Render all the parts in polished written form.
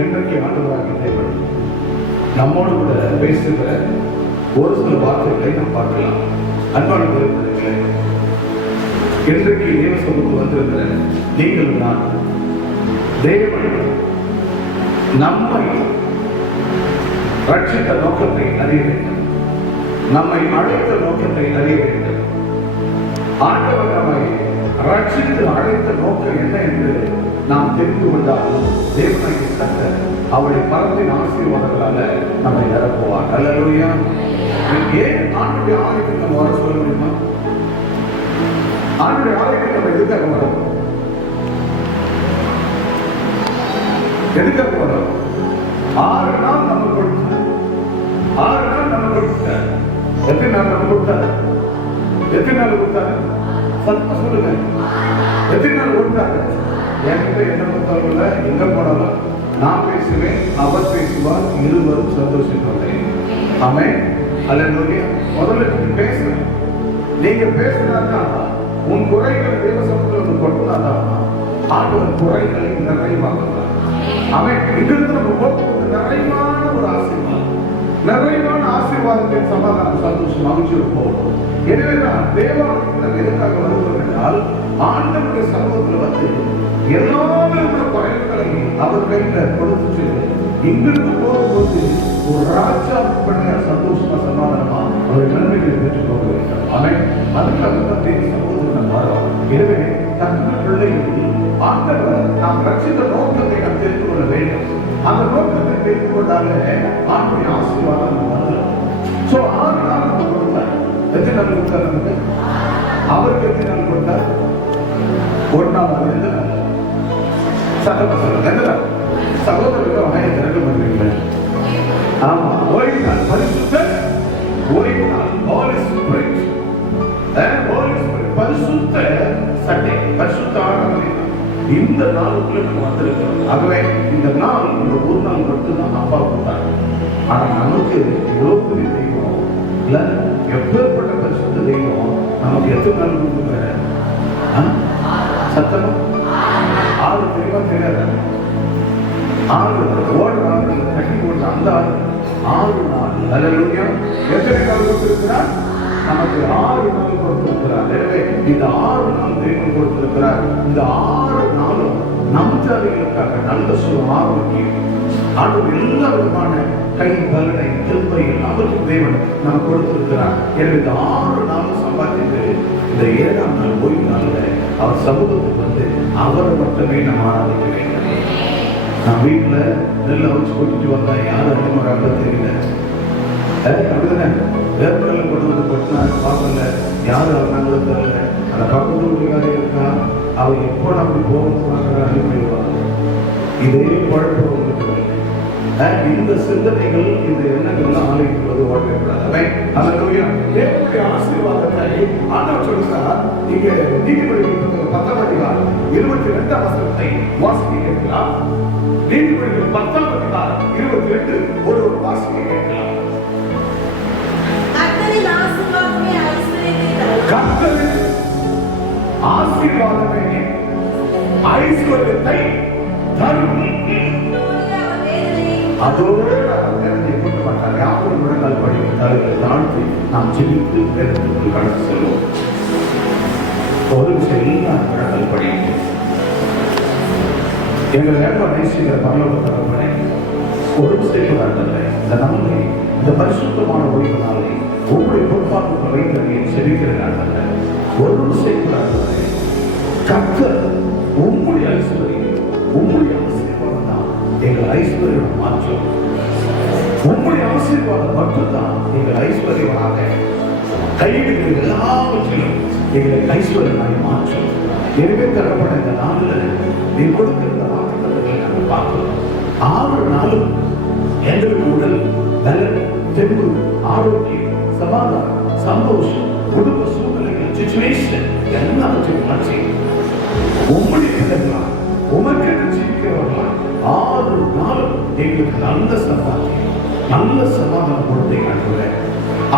இன்றைக்கு ஆண்டவராகிய தேவன் நம்மோடு கூட பேசுகிற ஒரு சில வார்த்தைகளை நாம் பார்க்கலாம். அன்பான தேவர்களே, இன்றைக்கு தேவ சமூகத்தில் வந்திருக்கிற நீங்கள் நான் தேவன் நம்மை ரட்சித்த நோக்கத்தை அறிய வேண்டும், நம்மை அழைத்த நோக்கத்தை அறிய வேண்டும். ஆண்டவர் நம்மை ரட்சித்து அழைத்த நோக்கம் என்ன என்று நாம் தெரிந்து கொண்டாலும் தேவனாகிய கர்த்தர் அவளை பரத்தின் ஆசீர்வாதங்களால நம்மை நிரப்புவார். அல்லேலூயா. ஏன் ஆண்டுடைய ஆலயத்துக்கு நம்ம வர சொல்ல முடியுமா? ஆண்டுடைய ஆலயத்துக்கு நம்ம எதுக்காக வரோம்? எதுக்காக வரோம்? 6 நாள் நம்ம கொடுத்தார். 6 நாள் நம்ம கொடுத்தார். எத்தனை நாள் நம்ம கொடுத்தார்? எத்தனை நாள் கொடுத்தாரு? சத்தமா சொல்லுங்க. எத்தனை நாள் கொடுத்தாரு? என்கிட்ட என்ன கொடுத்தாருல, எங்க போனாலும் நான் பேசுவேன், அவர் பேசுவார், இருவரும் சந்தோஷப்படுறேன். ஆமென். அல்லேலூயா. முதல்ல நீங்க பேசுங்க. நீங்க பேசினாதான் உன் குறைகளை தேவ சமூகத்தில் கொட்டினாதான் ஆண்டவர் குறைகளை நிறைவாக்குவார். ஆமென். இங்கிருந்து நம்ம போக்குவரத்து நிறைவான ஒரு ஆசீர்வாதம், நிறைவான ஆசீர்வாதத்தின் சமாதானம், சந்தோஷம், அமைச்சிருப்போம். எனவேதான் தேவாலயத்தில் எதுக்காக வருகிறோம் என்றால், ஆண்டவருடைய சமூகத்தில் வந்து எல்லாவித குறைகளையும் அவர் கையில கொடுத்து இங்கிருந்து போகும்போது ஒரு ராஜா பண்ண சந்தோஷமா சமாதானமா அவருடைய நன்மைகளை பெற்றுக் கொள்ள வேண்டும். அவன் அதுக்காக தான் தேவ சமூகத்தில் நம்ம வரோம். எனவே தன்னுடைய பிள்ளைகள் ஆண்டவர் நாம் ரட்சித்த நோக்கத்தை நாம் தெரிந்து கொள்ள வேண்டும். அந்த நோக்கத்தை தெரிந்து கொண்டாலே ஆண்டுடைய ஆசீர்வாதம் நம்ம வந்துடும். 6 நாள் நம்ம கொடுத்தார். எத்தனை நாள் கொடுத்தார்? நமக்கு அவருக்கு எத்தனை நாள் கொடுத்தார்? 1 நாள். அது எந்த நாள்? சத்தமா சொல்லுங்க. எந்த நாள்? சகோதரர்கள் வாயை திறக்க மாட்டீங்களா? ஆமா, ஓய்வு நாள். பரிசுத்த ஓய்வு நாள். ஹோலி ஸ்பிரிட், ஹோலி ஸ்பிரிட், பரிசுத்த சண்டே, பரிசுத்த ஆராதனை. இந்த நாளுக்குள்ள நம்ம வந்திருக்கிறோம். ஆகவே இந்த நாள், இந்த ஒரு நாள் மட்டும் தான் அப்பா கொடுத்தாங்க. ஆனா நமக்கு எவ்வளவு பெரிய தெய்வம் இல்ல, எப்பேற்பட்ட பரிசுத்த தெய்வம் நமக்கு எத்தனை நாள் கொடுத்துருக்காரு? சத்தமா 6 தெரியுமா? தெரியாத 6 ஓடுற 6 கட்டி போட்ட அந்த 6 நாள். அல்லேலூயா. எத்தனை நாள் கொடுத்திருக்கிறார்? நமக்கு 6 நாள் கொடுத்திருக்கிறார். எனவே இந்த 6 நாள் தேவன் கொடுத்திருக்கிறார். இந்த 6 நாளும் நம் ஜாதிகளுக்காக நல்ல சுகம், ஆரோக்கியம், ஆண்டவர் எல்லா விதமான கை, பலனை, திருப்பைகள் அவருக்கு தேவன் நமக்கு கொடுத்திருக்கிறார். எனவே இந்த 6 நாளும் சம்பாதித்து இந்த 7ஆம் நாள் ஓய்வு நாளில் அவர் சமூகத்துக்கு வந்து அவரை மட்டுமே நம்ம ஆராதிக்க வேண்டும். நான் வீட்டில் நெல் அவிச்சு கொட்டிட்டு வந்தேன், யாரும் அடிமராக தெரியல. அப்படிதானே? வேர்க்கடலை கொண்டு வந்து கொட்டினாங்க, பார்க்கல, யாரும் அவனாங்களும் தெரியல. அந்த பக்கத்து வீட்டுக்காரே இருக்கா, அவன் எப்போ நம்ம போகிறாங்க அனுப்பிடுவாங்க. இதே குழப்பம் உங்களுக்கு இந்த சிந்தனைகள், இந்த எண்ணங்கள்லாம் ஆலயத்துக்கு ஓட்டக்கூடாது. அல்லேலூயா. தேவனுடைய ஆசீர்வாதத்தை ஆண்டவர் சொல்கிறார். நீங்க நீதிபதிகள் 10ஆம் அதிகாரம் 22ஆம் வசனத்தை வாசிக்க கேட்கலாம். நீதிபதிகள் 10ஆம் அதிகாரம் 22 ஒரு வாசிக்க கேட்கலாம். கர்த்தரின் ஆசீர்வாதமே ஐஸ்வர்யத்தை தரும். அதோடு வேதனை கொண்டு மாட்டார். யாரும் முழங்கால் படிக்க தலைகளை தாழ்த்தி நாம் ஜெபித்து வேதனைக்கு கடந்து செல்வோம். ஒரு எல்லாம் முழங்கால் படிக்க எங்கள் வேட்பாளர் நேசிக்கிற பரலோக தகப்பனே, ஒரு செய்கிறார்கள் இந்த நாளை, இந்த பரிசுத்தமான ஓய்வு நாளை உங்களுடைய பொறுப்பாக வைத்து செபிக்கிறார்கள். ஒரு செய்கிறார்கள் கர்த்தர் உங்களுடைய ஐஸ்வர்யம், உங்களுடைய ஆசீர்வாதம் தான் எங்கள் ஐஸ்வர்யம் மாற்றும். உங்களுடைய ஆசீர்வாதம் மட்டும்தான் எங்கள் ஐஸ்வர்யமாக கைவிடுகிற எல்லாவற்றிலும் எங்களை ஐஸ்வர்யமாய் மாற்றும். எனவே தரப்பட இந்த நாளில் நீ கொடுத்திருந்த வாக்குத்தத்தங்களை நாங்கள் பார்க்கிறோம். 6 நாளும் எங்களுக்கு உடல் நலன், தெம்பு, ஆரோக்கியம், சமாதானம், சந்தோஷம், குடும்ப சூழ்நிலைகள், சிச்சுவேஷன் எல்லாவற்றையும் மாற்றி உங்களுடைய பிள்ளைகளா, உமக்கென்று ஜீவிக்கிறவர்களா 6 நாளும் எங்களுக்கு நல்ல சமாதானம், நல்ல சமாதானம் கொடுத்தே காட்டுகிறேன்.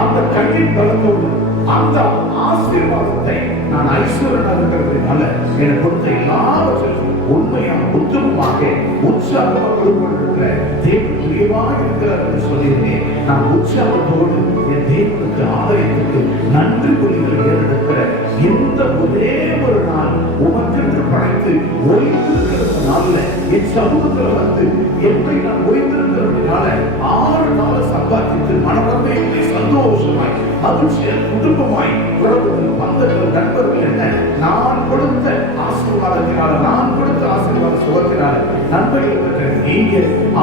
அந்த கண்ணின் பலத்தோடு அந்த ஆசீர்வாதத்தை நான் ஐஸ்வர்யனாக இருக்கிறதுனால எனக்கு கொடுத்த எல்லாவற்றிற்கும் உண்மையான உத்தமமாக உற்சாகமா கொடுப்பதற்கு தேவன் பிரியமாக இருக்கிறார் என்று சொல்லியிருந்தேன். நான் உற்சாகத்தோடு என் தேவனுக்கு ஆலயத்துக்கு நன்றி கொள்கிற ஏறெடுக்கிற இந்த ஒரே ஒரு நாள் உமக்கென்று படைத்து ஓய்ந்திருக்கிற நாள்ல என் சமூகத்தில் வந்து எப்படி நான் ஓய்ந்திருக்கிறதுனால 6 நாள் சம்பாதித்து மனமே சந்தோஷமாய் மகிழ்ச்சியால் குடும்பமாய் உறவுகள் பந்தங்கள் நண்பர்கள் என்ன நான் கொடுத்த ஆசீர்வாதத்தினால நான் கொடுத்த ஆசீர்வாத சுகத்தினால நன்மைகள் பெற்ற நீங்க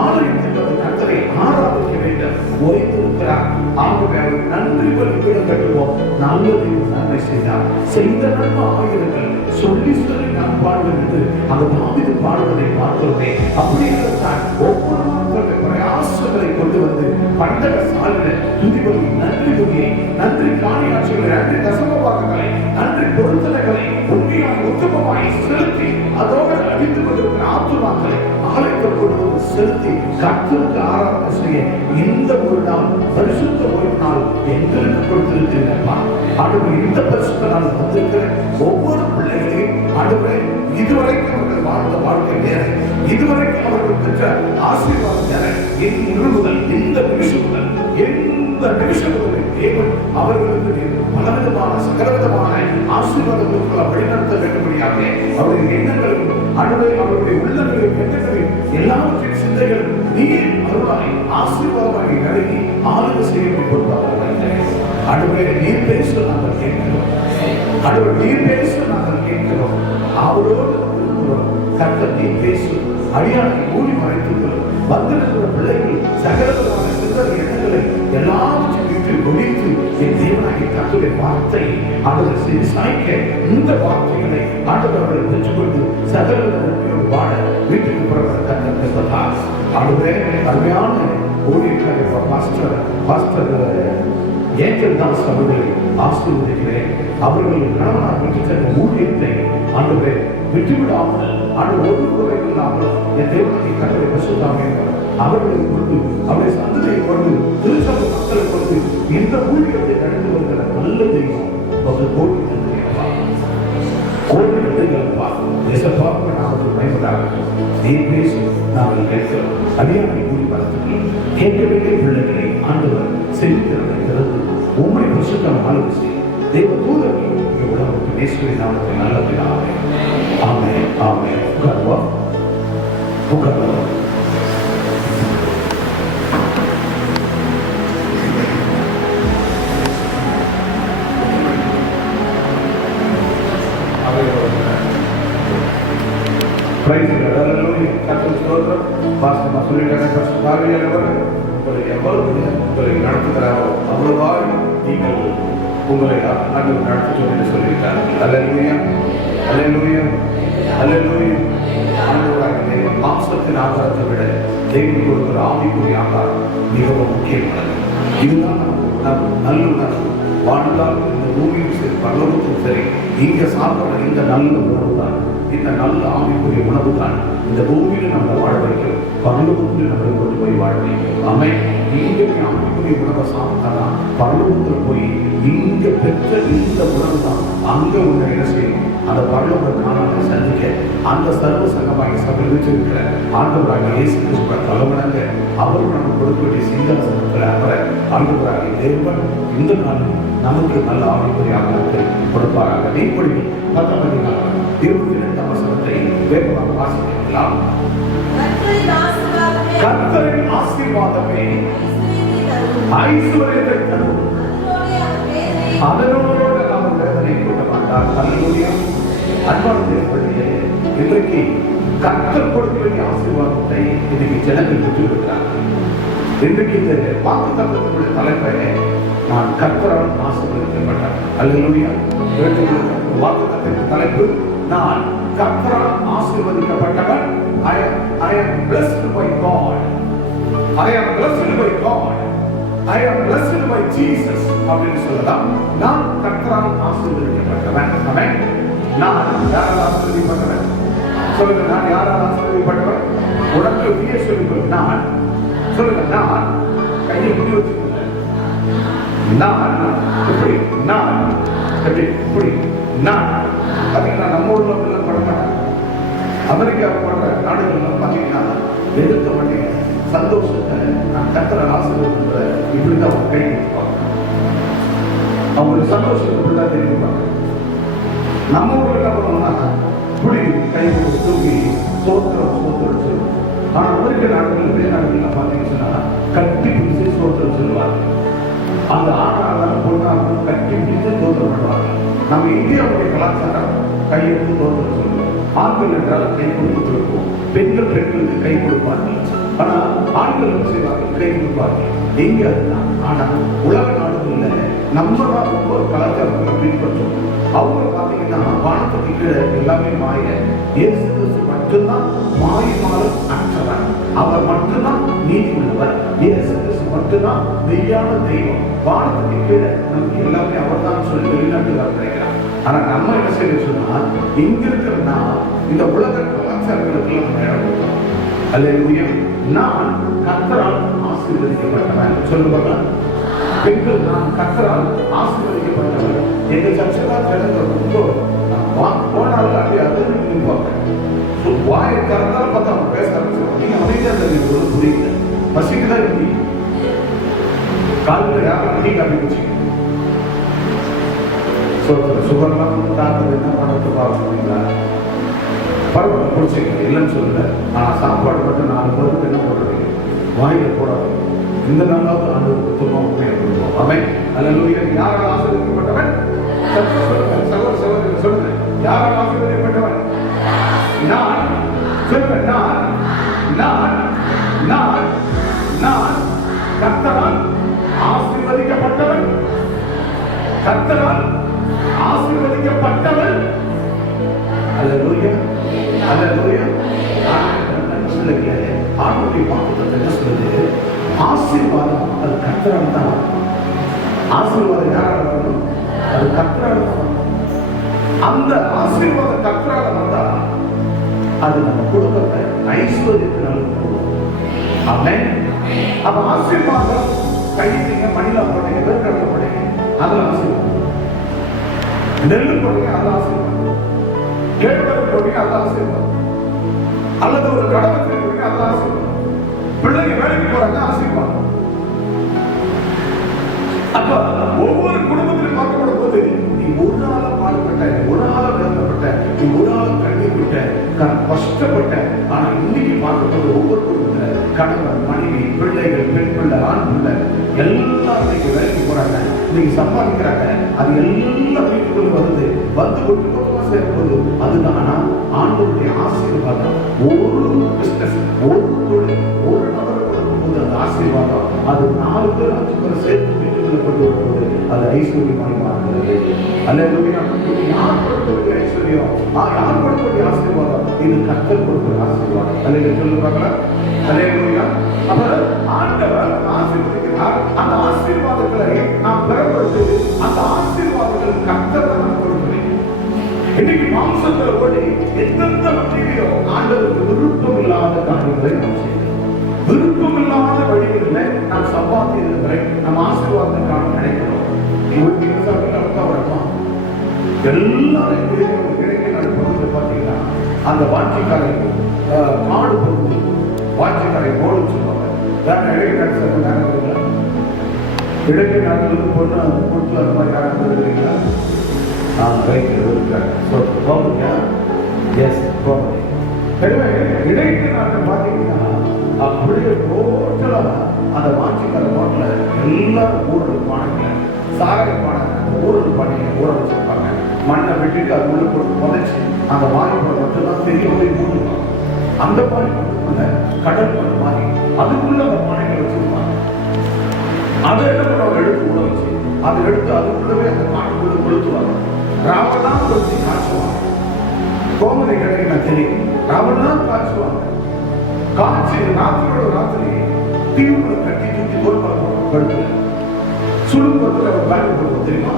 ஆலயத்தில் வந்து கர்த்தரை ஆராதிக்க வேண்டும். ஓய்ந்திருக்கிறார் ஆகவே நன்றி பலிபீடம் கட்டுவோம். நல்லது நன்மை செய்தார் செய்த நன்மை ஆகியவர்கள் சொல்லி சொல்லி நான் பாடுவேன் என்று அந்த தாவீது பாடுவதை பார்க்கிறோமே. அப்படி இருந்தால் ஒவ்வொரு மக்களுடைய பிரயாசங்களை கொண்டு வந்து பண்டக சாலில துதிபலி நன்றி துதியை நன்றி காணியாட்சிகளை நன்றி தசமபாகங்களை நன்றி பொருத்தனைகளை உண்மையான உத்தமமாய் செலுத்தி அதோடு அடித்துக் கொண்டிருக்கிற ஆத்துமாக்களை ஆலயத்தில் கொண்டு வந்து செலுத்தி கர்த்தருக்கு ஆராதனை செய்ய இந்த ஒரு நாள் பரிசுத்த ஒரு நாள் எங்களுக்கு கொடுத்திருக்கிறீர்களா? ஆண்டவரே, இந்த பரிசுத்த நாள் வந்திருக்கிற ஒவ்வொரு பிள்ளைகளையும் ஆண்டவரே, இதுவரைக்கும் அவர்கள் வாழ்ந்த வாழ்க்கை வேற, இதுவரைக்கும் அவர்கள் பெற்ற ஆசீர்வாதம் வேற. இந்த நிமிஷம் முதல் தேவன் அவர்களுக்கு பலவிதமான சகலவிதமான ஆசீர்வாதங்களுக்குள்ள வழிநடத்த வேண்டும்படியாக அவருடைய எண்ணங்களும் அவருடைய உள்ளங்களையும் எண்ணங்களையும் எல்லாவற்றின் சிந்தைகளும் நீர் அருளாய் ஆசீர்வாதமாக நடுங்கி ஆளுகை செய்ய அடுவே நீர் பேச நாங்கள் கேட்கிறோம். அடுவே நீர் பேச நாங்கள் கேட்கிறோம். அவரோடு கர்த்தர் நீர் பேசும் அடியானை மூடி மறைத்துள்ளோம். வந்திருக்கிற பிள்ளைகள் சகலவிதமான சிந்தனை எண்ணங்களை எல்லாவற்றையும் வீட்டில் ஒழித்து என் தேவனாகிய கர்த்தருடைய வார்த்தை அவர்கள் செவிசாய்க்க இந்த வார்த்தைகளை ஆண்டவர்கள் பெற்றுக்கொண்டு சகலவிதமான வாழ வீட்டுக்கு புறப்பட கர்த்தர் அதுவே அருமையான ஊழியர்கள் பாஸ்டர் ஏஞ்சல் தாஸ் அவர்களை ஆசீர்வதிக்கிறேன். அவர்கள் கணவனார் விட்டு சென்ற ஊழியத்தை ஆண்டவரே விட்டுவிடாமல் ஒரு முறை இல்லாமல் என் தேவனை கட்டளை பசுதாமே அவர்களை கொண்டு அவரை சந்ததியை கொண்டு திருச்சபை மக்களை கொண்டு இந்த ஊழியத்தை நடந்து வருகிற நல்ல தெய்வம் அவர்கள் கோடி நன்றிகளப்பா. தேசப்பாக நாமத்தில் பயன்படாக நீ பேசி நாங்கள் கேட்கிறோம். அடியானை கூடி பார்த்துக்கிறோம். கேட்க வேண்டிய பிள்ளைகளை ஆண்டவர் செலுத்திறதை திறந்து உண்மை பசுத்தம் ஆளுகை செய்யும் தெய்வ தூதர்கள் உலகத்துக்கு நேசுவை நாமத்தில் நல்லதாக ஆமே ஆமே. உட்கார்வா உட்கார்வா. உங்களை நடத்துகிறாரோ அவ்வளவாய் நீங்கள் உங்களை ஆண்டவர் நடத்துகிறோம் என்று சொல்லியிருக்கிறார்கள். அல்லேலூயா அல்லேலூயா அல்லேலூயா. ஆண்டவராகிய மாம்சத்தின் ஆகாரத்தை விட தேவன் கொடுக்கிற ஆவிக்குரிய ஆகாரம் மிகவும் முக்கியமானது. இதுதான் நல்ல உணர்வு. வாழ்ந்தால் இந்த பூமியும் சரி பரலோகத்தும் சரி இங்க சாப்பிட்ற இந்த நல்ல உணவு தான், இந்த நல்ல ஆவிக்குரிய உணவு தான் இந்த பூமியில நம்ம வாழ வைக்கிறோம், பரலோகத்தில் நம்மளை கொண்டு போய் வாழ வைக்கிறோம். அமை இங்கே ஆவிக்குரிய உணவை சாப்பிட்டாதான் பரலோகத்தில் போய் இங்க பெற்ற இந்த உணவு தான் அங்க உன்னை என்ன செய்யணும், அந்த பரலோக காணாமல் சந்திக்க அந்த சர்வ சங்கமாக சபை வச்சிருக்கிற ஆண்டவராக இயேசு கிறிஸ்துவ தலைவனாக அவர்கள் நமக்கு கொடுக்க வேண்டிய சிங்காசனத்தில் அவரை ஆண்டவராக தேவன் இந்த நாள் நமக்கு நல்ல ஆவிக்குரிய ஆகாரத்தை கொடுப்பாராக. நீர்ப்படி 10:22 வசனத்தை வேகமாக வாசிக்கலாம். கர்த்தரின் ஆசீர்வாதமே ஐஸ்வர்யத்தை தரும், அதனோடு நாம் வேதனை கூட்ட மாட்டார். அல்லேலூயா. அன்பான தேவர்களே, இன்றைக்கு கர்த்தர் கொடுக்க வேண்டிய ஆசீர்வாதத்தை இன்னைக்கு ஜனங்கள் பெற்றிருக்கிறார்கள். இன்றைக்கு இந்த வாக்குத்தத்தத்தினுடைய தலைப்பை நான் கர்த்தரால் ஆசீர்வதிக்கப்பட்டார். அல்லேலூயா. வாக்குத்தத்தின் தலைப்பு நான் கர்த்தரால் ஆசீர்வதிக்கப்பட்டவன். I am blessed by God. I am blessed by God. I am blessed by Jesus. அப்படின்னு சொல்லலாம். நான் கர்த்தரால் ஆசீர்வதிக்கப்பட்டவன். ஆமென். நான் யாரால் ஆசீர்வதிக்கப்பட்டவன் சொல்லுங்க. நான் யாரால் ஆசீர்வதிக்கப்பட்டவன்? உனக்கு நீயே சொல்லுங்க. நான் சொல்லுங்க. நான் கையை குடி வச்சுக்கோங்க. நான் இப்படி, நான் எப்படி இப்படி, நான் பார்த்தீங்கன்னா நம்ம ஊர்ல அப்படிலாம் பட மாட்டாங்க. அமெரிக்கா போன்ற நாடுகள்லாம் பார்த்தீங்கன்னா எடுத்த பண்ணி சந்தோஷத்தை நான் கர்த்தரை ஆசீர்வதிக்கிற இப்படிதான் அவங்க கை கொடுப்பாங்க. அவங்களுக்கு சந்தோஷத்தை இப்படிதான் தெரிவிப்பாங்க. நம்ம ஊர்ல என்ன பண்ணுவோம்னா புளி கை தூக்கி சோத்திரம் சொல்லுவோம். ஆனா அமெரிக்க நாடுகள் வெளிநாடுகள்ல பார்த்தீங்கன்னா கட்டி பிடிச்சு சோத்திரம் சொல்லுவாங்க. அந்த ஆணாலும் பொண்ணாலும் கட்டி பிடித்து சோத்திரம் பண்ணுவாங்க. நம்ம இந்தியாவுடைய கலாச்சாரம் கையெழுத்து சோத்திரம் சொல்லுவோம். ஆண்கள் என்றால் கை கொடுத்துருப்போம். பெண்கள் பெண்களுக்கு கை கொடுப்பார்கள். ஆனா ஆண்கள் செய்வார்கள், கை கொடுப்பார்கள். எங்க அதுதான். ஆனா உலக நாடுகள்ல நம்ம தான் ஒவ்வொரு கலாச்சாரத்தை பின்பற்றோம். அவங்க பார்த்தீங்கன்னா வானத்துக்கு கீழே எல்லாமே மாய. இயேசு கிறிஸ்து மட்டும்தான் மாயமாலும் அற்றவர். அவர் மட்டும்தான் நீதி உள்ளவர். இயேசு கிறிஸ்து மட்டும்தான் மெய்யான தெய்வம். வானத்துக்கு கீழே நமக்கு எல்லாமே அவர் தான் சொல்லி வெளிநாட்டுக்காரர் கிடைக்கிறார். ஆனா நம்ம என்ன செய்ய சொன்னா இங்க இருக்கிறனா இந்த உலக கலாச்சாரங்களுக்கு நம்ம இடம் கொடுத்தோம். அல்லேலூயா. நான் கர்த்தரால் ஆசீர்வதிக்கப்பட்டவன் சொல்லுவாங்க. பெண்கள் நான் கர்த்தரால் ஆசீர்வதிக்கப்பட்டவன். எங்க சர்ச்சைதான் கிடந்த ரொம்ப போனாலும் அப்படியே அது நிற்பாங்க. வாயை திறந்தாலும் பார்த்தா அவங்க பேச ஆரம்பிச்சிருவாங்க. நீங்க அமைதியா தெரிஞ்சு புரியல, பசிக்குதான் இருக்கு. காலையில் யாரும் டீ காப்பி வச்சுக்கணும். சுகர்லாம் தாக்குது என்ன பண்ணுறது பார்க்குறீங்களா? பரவாயில்ல குடிச்சிக்க இல்லைன்னு சொல்லல. ஆனால் சாப்பாடு மட்டும் 4 பேருக்கு என்ன பண்ணுறீங்க? வாயில போடாது. இந்த நாளாவது ஆண்டவருக்கு துன்பம் உண்மையை கொடுப்போம். அவன் அல்லேலூயா. யாரால் ஆசீர்வதிக்கப்பட்டவன்? சகோதர சகோதரி சொல்லுங்க. யாரால் ஆசீர்வதிக்கப்பட்டவன்? நான் சொல்லுங்க. நான் கர்த்தரால் ஆசீர்வதிக்கப்பட்டவன். கர்த்தரால் ஆசீர்வதிக்கப்பட்டவன். அல்லேலூயா. அல்லேலூயா. ஆண்டவருடைய வாக்குத்தத்தம் என்ன சொல்லுது? ஆசீர்வாதம் அது கர்த்தரால் தான். ஆசீர்வாதம் யாரால வரணும்? அது கர்த்தரால் தான். அந்த ஆசீர்வாதம் கர்த்தரால் வந்தா அது நம்ம குடும்பத்தை ஐஸ்வர்யத்தினால போடும். ஆமென். அப்ப ஆசீர்வாதம் கையிட்டீங்க, மணிலா போட்டீங்க, வேர்க்கடலை போட்டீங்க, அதுல ஆசீர்வாதம். நெல்லு போட்டீங்க, அதுல ஆசீர்வாதம். கேழ்வரகு போட்டீங்க, அதுல ஆசீர்வாதம். அல்லது ஒரு கடை வச்சிருக்கீங்க, அதுல ஆசீர்வாதம். பிள்ளைங்க வேலைக்கு போறாங்க, ஆசீர்வாதம். அப்ப ஒவ்வொரு குடும்பத்திலும் பார்க்கப்படும் போது நீ ஒரு நாள பாடுபட்ட, ஒரு நாள வேதனைப்பட்ட, நீ ஒரு நாள கண்ணீர் விட்ட, கஷ்டப்பட்ட. ஆனா இன்னைக்கு பார்க்கும்போது ஒவ்வொரு குடும்பத்துல கணவன், மனைவி, பிள்ளைகள், பெண் பிள்ளை, ஆண் பிள்ளை எல்லாம் இன்னைக்கு வேலைக்கு போறாங்க, இன்னைக்கு சம்பாதிக்கிறாங்க. அது எல்லாம் வீட்டுக்குள்ள வந்து குடும்பமா சேர்ப்பது அதுதானா ஆண்டவருடைய ஆசீர்வாதம். ஒரு பிசினஸ், ஒரு தொழில், ஒரு நபர் கொடுக்கும்போது அந்த ஆசீர்வாதம் அது 4 பேர் 5 பேர் சேர்த்து கொண்டு வரும்போது அது ஐஸ்வர்யமாய் மாறுகிறது. அல்லேலூயா. யார் கொடுக்கக்கூடிய ஐஸ்வர்யம்? யார் கொடுக்கக்கூடிய ஆசீர்வாதம்? இது கர்த்தர் கொடுக்கிற ஆசீர்வாதம். அல்லேலூயா. சொல்லுவாங்களா? அல்லேலூயா. அப்ப ஆண்டவர் ஆசீர்வதிக்கிறார். அந்த ஆசீர்வாதங்களை நாம் பெறப்படுது. அந்த ஆசீர்வாதங்கள் கர்த்தர் தான் கொடுக்கிறேன். இன்னைக்கு மாம்சத்துல ஓடி எந்தெந்த வழியிலோ ஆண்டவருக்கு விருப்பம் இல்லாத காரியங்களை நாம் செய்யணும். விருப்பமில்லாத வழிகளில் நாம் சம்பாதிக்கிறதை நம்ம ஆசீர்வாதம் காண நினைக்கிறோம். எல்லாரும் இடையே பகுதியில் பார்த்தீங்கன்னா அந்த வாட்சிக்காரை காடு பகுதி வாட்சிக்காரை ஓடு சொல்லுவாங்க. வேற இடையே நடத்த நேரம் இடையே நாடுகளுக்கு பொண்ணு கொடுத்து அந்த மாதிரி யாரும் இருக்கிறீங்களா? இடையே நாட்டில் பார்த்தீங்கன்னா அப்படியே டோட்டலா அந்த வாட்சிக்கார பாட்டில எல்லாரும் ஊழல் பானைங்க, சாரை பானை, அந்த ஊழல் பானையை ஊற வச்சிருப்பாங்க. மண்ணை வெட்டிட்டு அது உள்ள போட்டு புதைச்சி அந்த வாய்ப்பை மட்டும்தான் தெரிய போய் மூடுவாங்க. அந்த பானை அந்த கடல் மண் மாதிரி அதுக்குள்ள அந்த பானைகளை வச்சிருப்பாங்க. அதை என்ன பண்ணுவாங்க? எடுத்து ஊற வச்சு அதை எடுத்து அதுக்குள்ளவே அந்த காட்டுக்குள்ள கொளுத்துவாங்க. ராவெல்லாம் கொளுத்தி காய்ச்சுவாங்க. கோமதி கிடைக்கு நான் தெரியும். ராவெல்லாம் காய்ச்சுவாங்க. காய்ச்சி ராத்திரி தீவுகளை கட்டி தூக்கி தோல்பால் படுத்து சுடுபத்தில் ஒரு பேங்க் போடுவோம் தெரியுமா?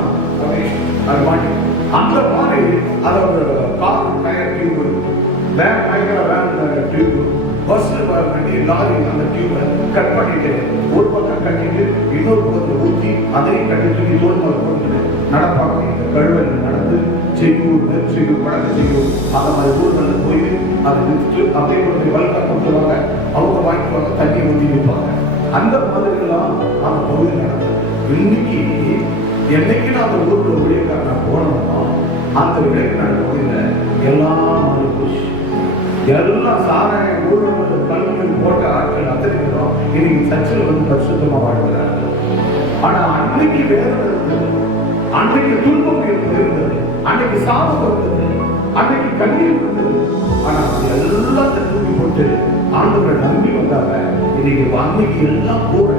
அது மாட்டி அந்த மாதிரி அதை ஒரு கார் டயர் டியூப், வேன் பயங்கர வேன் டியூப், பஸ் கட்டி லாரி அந்த டியூபை கட் பண்ணிட்டு ஒரு பக்கம் கட்டிட்டு இன்னொரு பக்கத்தில் ஊற்றி அதையும் கட்டி தூக்கி தோல்பால் போட்டு நடப்பாங்க. இந்த கழுவல் நடந்து செய்யூர், நெற்செய்யூர், வடக்கு செய்யூர், அந்த மாதிரி ஊர்களில் போய் அதை விற்றுட்டு அப்படியே கொண்டு வல்கா கொடுத்துருவாங்க. அவங்க வாங்கிக்குவாங்க, தண்ணி ஊற்றி வைப்பாங்க. அந்த மாதிரிலாம் அந்த பகுதி நடந்தது. இன்னைக்கு என்னைக்கு நான் அந்த ஊரில் ஊழியக்காரனா போனோம்னா அந்த விளையாட்டு பகுதியில் எல்லாம் மாறி போச்சு. எல்லாம் சாராய ஊழல் கல்விகள் போட்ட ஆட்கள் அத்தனைக்கிறோம் இன்னைக்கு சர்ச்சில் வந்து பரிசுத்தமா வாழ்கிறார்கள். ஆனா அன்னைக்கு வேதனை இருந்தது, அன்னைக்கு துன்பம் இருந்தது, அன்னைக்கு சாபம் இருந்தது, அன்னைக்கு கண்ணீர் இருந்தது. ஆனா எல்லாத்தையும் தூக்கி போட்டு ஆண்டவரை நம்பி வந்தாங்க. இன்னைக்கு அன்னைக்கு எல்லாம் கூட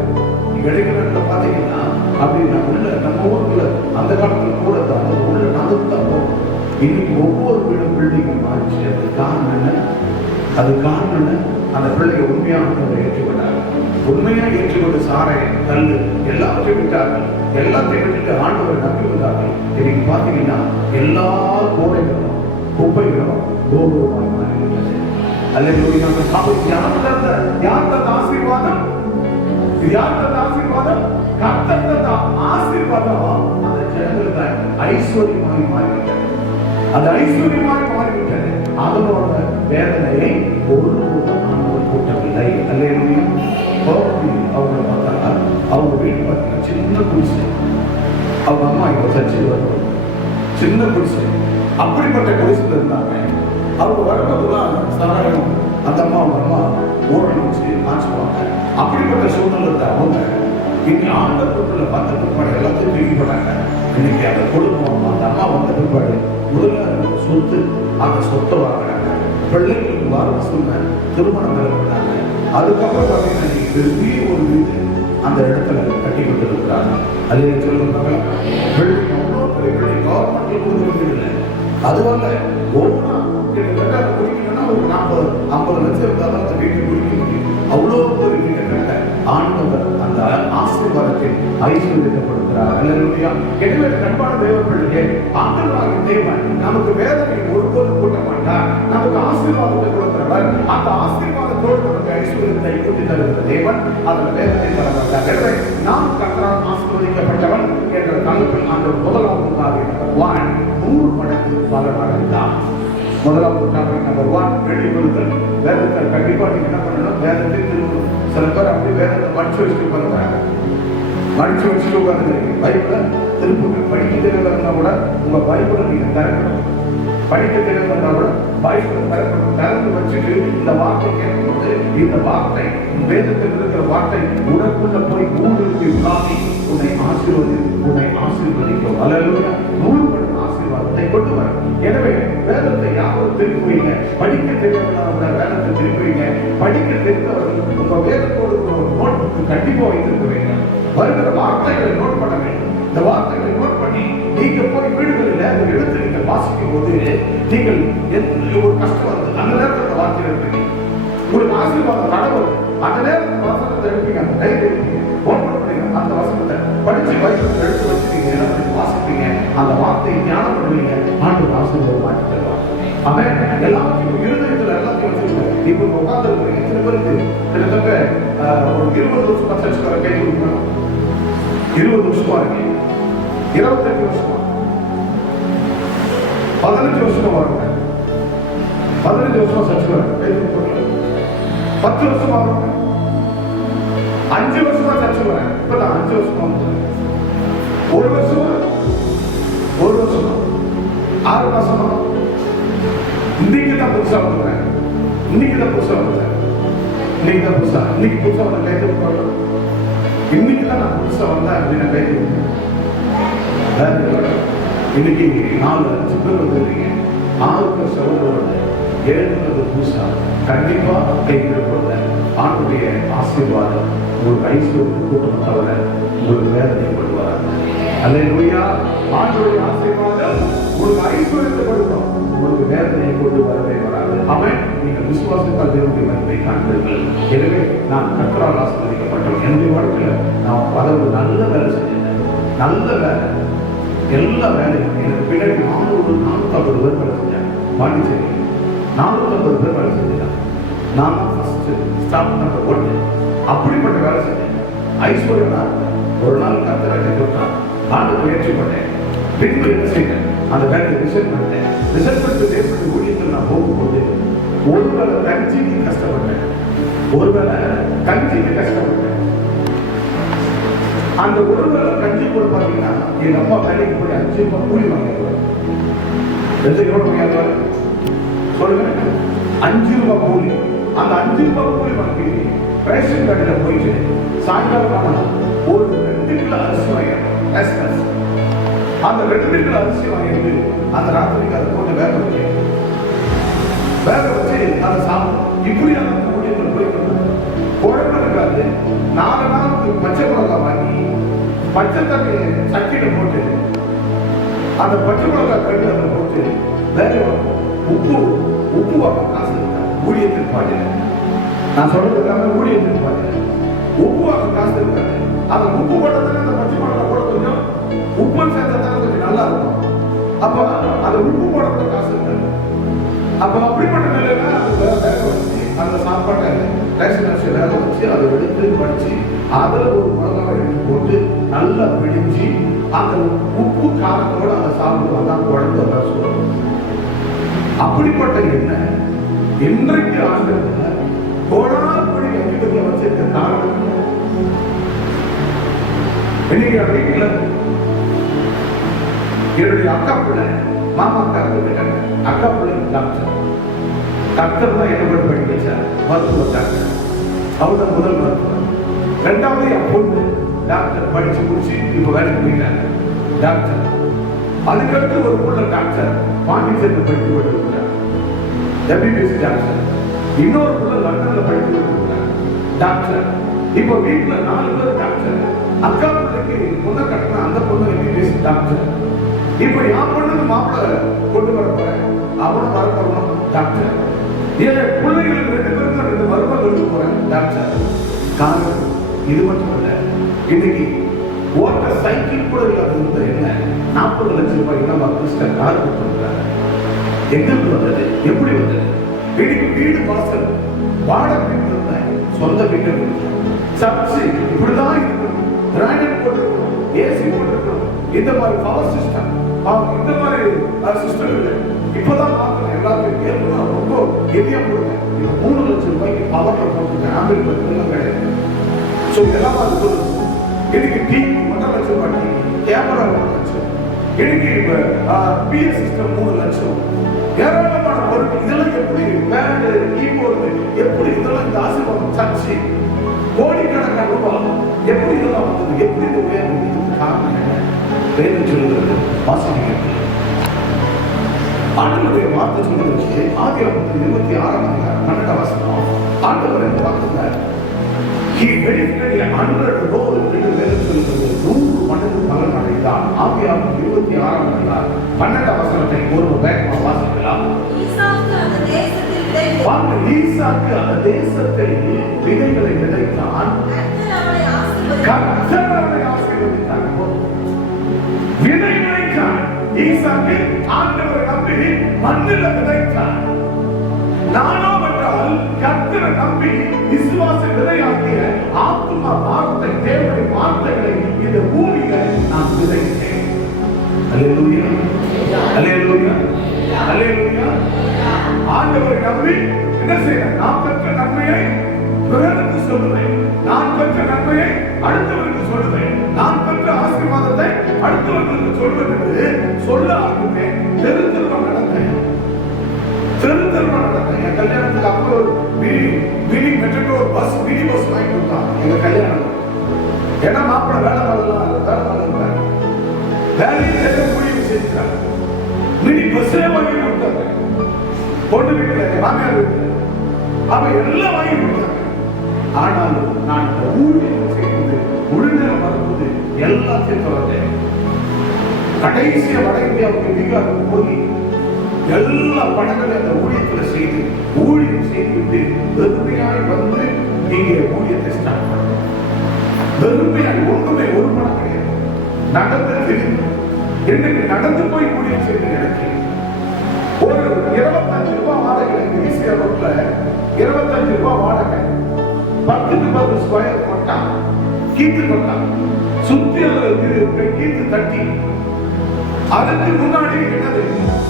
இளைஞர்களை பாத்தீங்கன்னா அப்படின்னா உள்ள நம்ம ஊர்ல அந்த காலத்துல கூட தான் உள்ள நடந்து தான் போகும். இன்னைக்கு ஒவ்வொரு வீடும் பில்டிங் மாறிச்சு. அது காரணம் என்ன? அது காரணம் என்ன? அந்த பிள்ளைங்க உண்மையாக ஏற்றுக்கொண்டாங்க. உண்மையா ஏற்றுக்கொண்டு சாரை கல்லு எல்லாத்தையும் விட்டார்கள். எல்லாத்தையும் விட்டுட்டு ஆண்டவரை நம்பி வந்தார்கள். இன்னைக்கு பாத்தீங்கன்னா எல்லா கோடைகளும் குப்பைகளும் கோபுரமாக மாறிவிட்டது. அல்லது யார் தந்த ஆசீர்வாதம்? யார் தந்த ஆசீர்வாதம்? கர்த்தர் தந்த ஆசீர்வாதம் அந்த ஜனங்களுக்கு ஐஸ்வர்யமாய் மாறிவிட்டது. அது ஐஸ்வர்யமாய் மாறிவிட்டது. அதனோட வேதனையை ஒருபோதும் ஆண்டவர் கூட்டவில்லை. அல்லேலூயா. அவங்க பார்த்தா அவங்க வீடு பார்த்தீங்கன்னா சின்ன குடிசை. அவங்க அம்மா இப்போ சர்ச்சையில் வரும் சின்ன குடிசை. அப்படிப்பட்ட குடிசையில் இருந்தாங்க. அவங்க வரும்போதுதான் சாராயம் அந்த அவங்க அம்மா ஓடி வச்சு ஆச்சுவாங்க. அப்படிப்பட்ட சூழ்நிலை இருந்த அவங்க இன்னைக்கு ஆண்டவருக்குள்ள வந்த பிற்பாடு எல்லாத்தையும் தூக்கி போட்டாங்க. இன்னைக்கு அந்த குடும்பம் அந்த அம்மா வந்த பிற்பாடு முதல்ல சொத்து அந்த சொத்தை வாங்கினாங்க. பிள்ளைங்களுக்கு வாரம் சொன்ன திருமணம் பண்ணாங்க. அதுக்கப்புறம் பார்த்தீங்கன்னா இன்னைக்கு பெரிய ஒரு வீடு அந்த இடத்துல கட்டி கொண்டிருக்கிறாங்க. அதே சொல்லுவாங்க பில்டிங் அவ்வளோ பெரிய பில்டிங் கவர்மெண்ட் கொடுக்குறது. அதுவல்ல ஒவ்வொரு கிட்டத்தட்ட அதை குடிக்கணும்னா ஒரு 40-50 லட்சம் இருந்தாலும் அந்த வீட்டை குடிக்க முடியும். அவ்வளோ ஒரு கிட்டத்தட்ட ஆண்டவர் அந்த ஆசீர்வாதத்தில் ஐஸ்வர்யப்படுத்துகிறார். அல்லேலூயா. எனவே கண்பான தேவ பிள்ளையே, ஆண்டவராகிய தேவன் நமக்கு வேதனை ஒருபோதும் கூட்ட மாட்டார். நமக்கு ஆசீர்வாதத்தை கொடுக்கிறவர். அந்த ஆசீர்வாதத்தோடு நமக்கு ஐஸ்வர்யத்தை கூட்டி தருகிற தேவன் அதில் வேதனை தர மாட்டார். எனவே நாம் கர்த்தரால் ஆசீர்வதிக்கப்பட்டவன் என்ற தலைப்பில் ஆண்டவர் முதலாவது 100 மடங்கு பலன் அடைந்தார். முதலாவது டாபிக் நம்பர் 1 வெளிப்படுதல். வேதத்தை கண்டிப்பா நீங்க என்ன பண்ணணும்? வேதத்தை திரும்பணும். சில பேர் அப்படி வேதத்தை மடிச்சு வச்சுட்டு உட்காந்துறாங்க. மடிச்சு வச்சுட்டு உட்காந்துருக்கீங்க. பைபிளை திருப்புங்க. படிக்க தெரியலன்னா கூட உங்க பைபிளை நீங்க திறக்கணும். படிக்க தெரியலன்னா கூட பைபிளை திறக்கணும். திறந்து வச்சுட்டு இந்த வார்த்தை கேட்கும்போது இந்த வார்த்தை வேதத்தில் இருக்கிற வார்த்தை உனக்குள்ள போய் ஊருக்கு காமி உன்னை ஆசீர்வதிக்கும். அல்லேலூயா. 100 மடங்கு ஆசீர்வாதத்தை கொண்டு வரும். எனவே வேதத்தை யாரும் திருப்புவீங்க. படிக்க தெரியாத வேதத்தை திருப்புவீங்க. படிக்க தெரிந்தவர்கள் உங்க வேதத்தோடு ஒரு நோட் கண்டிப்பா வைத்திருக்க. வருகிற வார்த்தைகளை நோட் பண்ண வேண்டும். இந்த வார்த்தைகளை நோட் பண்ணி நீங்க போய் வீடுகளில் அந்த எழுத்து நீங்கள் வாசிக்கும் போது நீங்கள் எந்த ஒரு கஷ்டம் வருது அந்த நேரத்தில் அந்த வார்த்தை எடுப்பீங்க. உங்களுக்கு ஆசீர்வாதம் கடவுள் அந்த நேரத்தில் வசனத்தை எடுப்பீங்க. அந்த டைம் எடுப்பீங்க. ஓப்பன் பண்ணீங்க. அந்த வசனத்தை படிச்சு பைபிள் எடுத்து வச்சுட்டீங்க. என்ன பண்ணி வாசிப்பீங்க. அந்த வார்த்தையை ஞானம் பண்ணுவீங்க. ஆண்டு ஆசீர்வாதம் மாற்றி தருவாங்க. அவன் எல்லாத்தையும் இருதயத்தில் எல்லாத்தையும் வச்சிருக்காங்க. இப்போ உட்கார்ந்து இருக்கிறீங்க. எத்தனை பேருக்கு கிட்டத்தட்ட ஒரு 20 வருஷமா சர்ச்சுக்கு வர கை கொடுக்கணும். 20 வருஷமா இருக்கு. 28 வருஷமா 15 வருஷமா வருங்க. 15 வருஷமா சர்ச்சுக்கு வர கை கொடுக்கணும். 10 வருஷமா வருங்க. 5 வருஷமா சர்ச்சுக்கு வரேன். இப்ப நான் 5 வருஷமா வந்துட்டேன். 1 வருஷமா 6 மாசமா இன்னைக்கு தான் புதுசா வந்துடுறேன். இன்னைக்கு புதுசா வந்து கைது இன்னைக்கு தான் நான் புதுசா வந்தேன் அப்படின்னு கைது. இன்னைக்கு 4-5 பேர் வந்துருக்கீங்க. 6 பேர் சகோதரர்கள் 7 புதுசா கண்டிப்பா கைது. ஆண்டுடைய ஆசீர்வாதம் உங்களுக்கு ஐஸ்வர்யம் கூட்டம் தவிர உங்களுக்கு வேதனை கொண்டு வராது. அல்லேலூயா. ஆண்டுடைய ஆசீர்வாதம் உங்களுக்கு ஐஸ்வர்யத்தை கொடுக்கும். உங்களுக்கு வேதனையை கொண்டு வரவே வராது. அவன் நீங்கள் விசுவாசத்தால் தேவனுடைய மகிமையை காண்பீர்கள். எனவே நான் கர்த்தரால் ஆசீர்வதிக்கப்பட்டவன். என்னுடைய வாழ்க்கையில நான் பலவு நல்ல வேலை செஞ்சேன். நல்ல வேலை எல்லா வேலையும் எனக்கு பின்னாடி 450 பேர் வேலை செஞ்சேன். பாண்டிச்சேரி 450 பேர் வேலை செஞ்சேன். நான் ஃபர்ஸ்ட் ஸ்டாப் நம்பர் 1. அப்படிப்பட்ட வேலை செஞ்சேன். ஐஸ்வர்யம் ஒரு நாள் கர்த்தரை கொடுத்தான். ஆண்டு முயற்சி பண்ணேன். பின்பு என்ன செய்தேன்? அந்த வேலையை ரிசல்ட் பண்ணிட்டேன். ரிசல்ட் பண்ணிட்டு தேவனுடைய ஊழியத்தில் நான் போகும்போது ஒருவேளை கஞ்சிக்கு கஷ்டப்பட்டேன், ஒருவேளை கஞ்சிக்கு கஷ்டப்பட்டேன். அந்த ஒருவேளை கஞ்சி கூட பார்த்தீங்கன்னா எங்க அப்பா வேலைக்கு போய் 5 ரூபாய் கூலி வாங்கிடுவார். எவ்வளவு சொல்லுங்க, 5 ரூபாய் கூலி. அந்த 5 ரூபாய் கூலி வாங்கி ரேஷன் கடையில் போயிட்டு சாயங்காலம் ஒரு 2 கிலோ அரிசி வாங்கிடுறோம். அந்த 2 கிலோ அரிசி வாங்கிட்டு அந்த ராத்திரிக்கு அதை போட்டு வேக வச்சு அதை சாப்பிடும். இப்படி அந்த ஊழியத்தில் போயிட்டு குழம்பு இருக்காது. 4 நாளுக்கு பச்சை மிளகா வாங்கி பச்சை தண்ணி சட்டியில போட்டு அந்த பச்சை மிளகா கட்டி அதை போட்டு வேக உப்பு வாங்க காசு இருக்காது. ஊழியத்தில் பாட்டில நான் சொல்றது எல்லாமே ஊழியத்தில் பாட்டில உப்பு வாங்க காசு இருக்காது. அந்த உப்பு போட்டதானே அந்த பச்சை மிளகா போட கொஞ்சம் உப்பு சேர்ந்ததானே கொஞ்சம் நல்லா இருக்கும். அப்ப அந்த உப்பு போடுறது காசு இருக்காது. அப்ப அப்படிப்பட்ட நிலையில அதை வேக வச்சு அந்த சாப்பாட்டை ரேஷன் அரிசி வேக வச்சு அதை எடுத்து படிச்சு அதில் ஒரு மிளகாவை எடுத்து போட்டு நல்லா பிடிச்சு அந்த உப்பு காரத்தோட அதை சாப்பிடுவோம். அதான் குழந்தை தான் சொல்லுவோம். அப்படிப்பட்ட எண்ணெய் இன்றைக்கு ஆண்டுல கோடாற்படி எங்கிட்ட வச்சிருக்க காரணம் இன்னைக்கு வீட்டுல என்னுடைய அக்கா பிள்ளை மாமா அக்கா இருக்காங்க. அக்கா பிள்ளை டாக்டர் தான் என்ன படிக்க வச்சார், மருத்துவ டாக்டர். அவர் தான் முதல் மருத்துவர். 2வது என் பொண்ணு டாக்டர் படிச்சு முடிச்சு இப்ப வேலைக்கு போயிட்டாங்க டாக்டர். அதுக்கடுத்து ஒரு புள்ள டாக்டர் பாண்டிச்சேரியில் படித்து கொண்டிருக்கிறார், எம்பிபிஎஸ் டாக்டர். இன்னொரு புள்ள லண்டன்ல படித்து கொண்டிருக்கிறார் டாக்டர். இப்ப வீட்டுல 4 பேர் டாக்டர். அக்கா பிள்ளைக்கு பொண்ணை கட்டின அந்த பொண்ணு எம்பிபிஎஸ் டாக்டர். இப்ப என் பொண்ணுக்கு மாப்பிள்ளை கொண்டு வர போறேன், அவனும் வர போறோம் டாக்டர். என் பிள்ளைகளுக்கு 2 பேருக்கு 2 மருமகள் எடுத்து போறேன் டாக்டர். காரணம் இது மட்டும் இல்ல, இன்னைக்கு ஓட்ட சைக்கிள் கூட இல்லாத இருந்த என்ன 40 லட்சம் ரூபாய் நம்ம கிறிஸ்டன் கார் கொடுத்துருக்காங்க. எங்கிருந்து வந்தது, எப்படி வந்தது? இன்னைக்கு வீடு வாசல் வாடகை வீட்டு இருந்தேன், சொந்த வீட்டு சர்ச்சு இப்படிதான் இருக்கணும், கிரானைட் போட்டிருக்கணும், ஏசி போட்டிருக்கணும், இந்த மாதிரி பவர் சிஸ்டம் இந்த மாதிரி சிஸ்டம் இல்லை. இப்பதான் பார்க்கணும் எல்லாத்தையும் ஏற்படும். ரொம்ப எதியா போடுவேன். இப்போ 3 லட்சம் ரூபாய்க்கு பவர்ல போட்டுருக்கேன். ஆம்பிள் பத்திலாம் கிடையாது. ஸோ இதெல்லாம் அது சொல்லுது. இன்னைக்கு டிவி 1.5 லட்சம் ரூபாய், கேமரா 1 லட்சம், இன்னைக்கு பிஎஸ் சிஸ்டம் 3 லட்சம், ஏராளமான பொருட்கள். இதெல்லாம் எப்படி பேண்டு கீபோர்டு எப்படி இதெல்லாம் இந்த ஆசீர்வாதம் சர்ச்சு கோடிக்கணக்கான ரூபாய் எப்படி இதெல்லாம் வந்தது, எப்படி இந்த உயர்வு காரணம் என்ன? வேதம் சொல்லுகிறது வாசிக்க ஆண்டவருடைய வார்த்தை சொல்லுவது ஆதியாகமம் 26ஆம் அதிகாரம் 12ஆம் வசனம். ஆண்டவர் என்ன பார்க்கிறார்? He benefited 100 roll என்று வேதம் சொல்லுகிறது. 100 மடங்கு பலன் அடைந்தார். ஆதியாகமம் 26ஆம் அதிகாரம் 12ஆம் வசனத்தை ஒரு வேகமாக வாசிக்கலாம். ஈசாக்கு அந்த தேசத்தில் விதைகளை விதைத்தான். கர்த்தர் அவனை ஆசீர்வதித்தார். விதை விதைத்தான். ஈசாக்கு ஆண்டவரை நம்பி மண்ணில் விதைத்தார். நானோ என்றால் கர்த்தரை நம்பி விசுவாச விதையாகிய ஆத்துமா வார்த்தை தேவனுடைய வார்த்தைகளை இந்த பூமியில நான் விதைத்தேன். அல்லேலூயா, அல்லேலூயா, அல்லேலூயா. ஆண்டவரை நம்பி என்ன செய்யணும்? நான் பெற்ற நன்மையை பிறருக்கு சொல்லுவேன், நான் பெற்ற நன்மையை அடுத்தவருக்கு சொல்லுவேன், நான் பெற்ற ஆசீர்வாதத்தை அடுத்தவர்களுக்கு சொல்வது என்று சொல்ல ஆரம்பித்தேன். தெருத்தெருவா நடந்தேன். என் கல்யாணத்துக்கு அப்போ mini metro bus mini bus வாங்கி கொடுத்தான் எங்க கல்யாணம். ஏன்னா மாப்பிள்ள வேலை இருக்காங்க, வேலையை செய்ய முடிவு செஞ்சுட்டாங்க. மினி பஸ்ஸே வாங்கி கொடுத்தாங்க. பொண்ணு வீட்டுல மாமியார் வீட்டுல அப்ப எல்லாம் வாங்கி கொடுத்தாங்க. ஆனாலும் நான் இந்த ஊழியத்தை செய்வது முழுநேரம் வரும்போது எல்லாத்தையும் தொடர்ந்தேன். கடைசிய வட இந்தியாவுக்கு பீகாருக்கு போய் எல்லா பணங்களை அந்த ஊழியத்தில் செய்து ஊழியம் செய்துவிட்டு வெறுமையாய் வந்து இங்கே ஊழியத்தை ஸ்டார்ட் பண்ண. வெறுமையாய் ஒன்றுமே ஒரு பணம் கிடையாது. நடந்து தெரிந்து இன்னைக்கு நடந்து போய் ஊழியம் செய்து எனக்கு ஒரு 25 ரூபாய் வாடகை. ஈசிஆர் ரோட்ல 25 ரூபாய் வாடகை, 10க்கு 10 ஸ்கொயர் கொட்டா, கீத்து கொட்டா, சுத்தி கீத்து தட்டி அதுக்கு முன்னாடி என்னது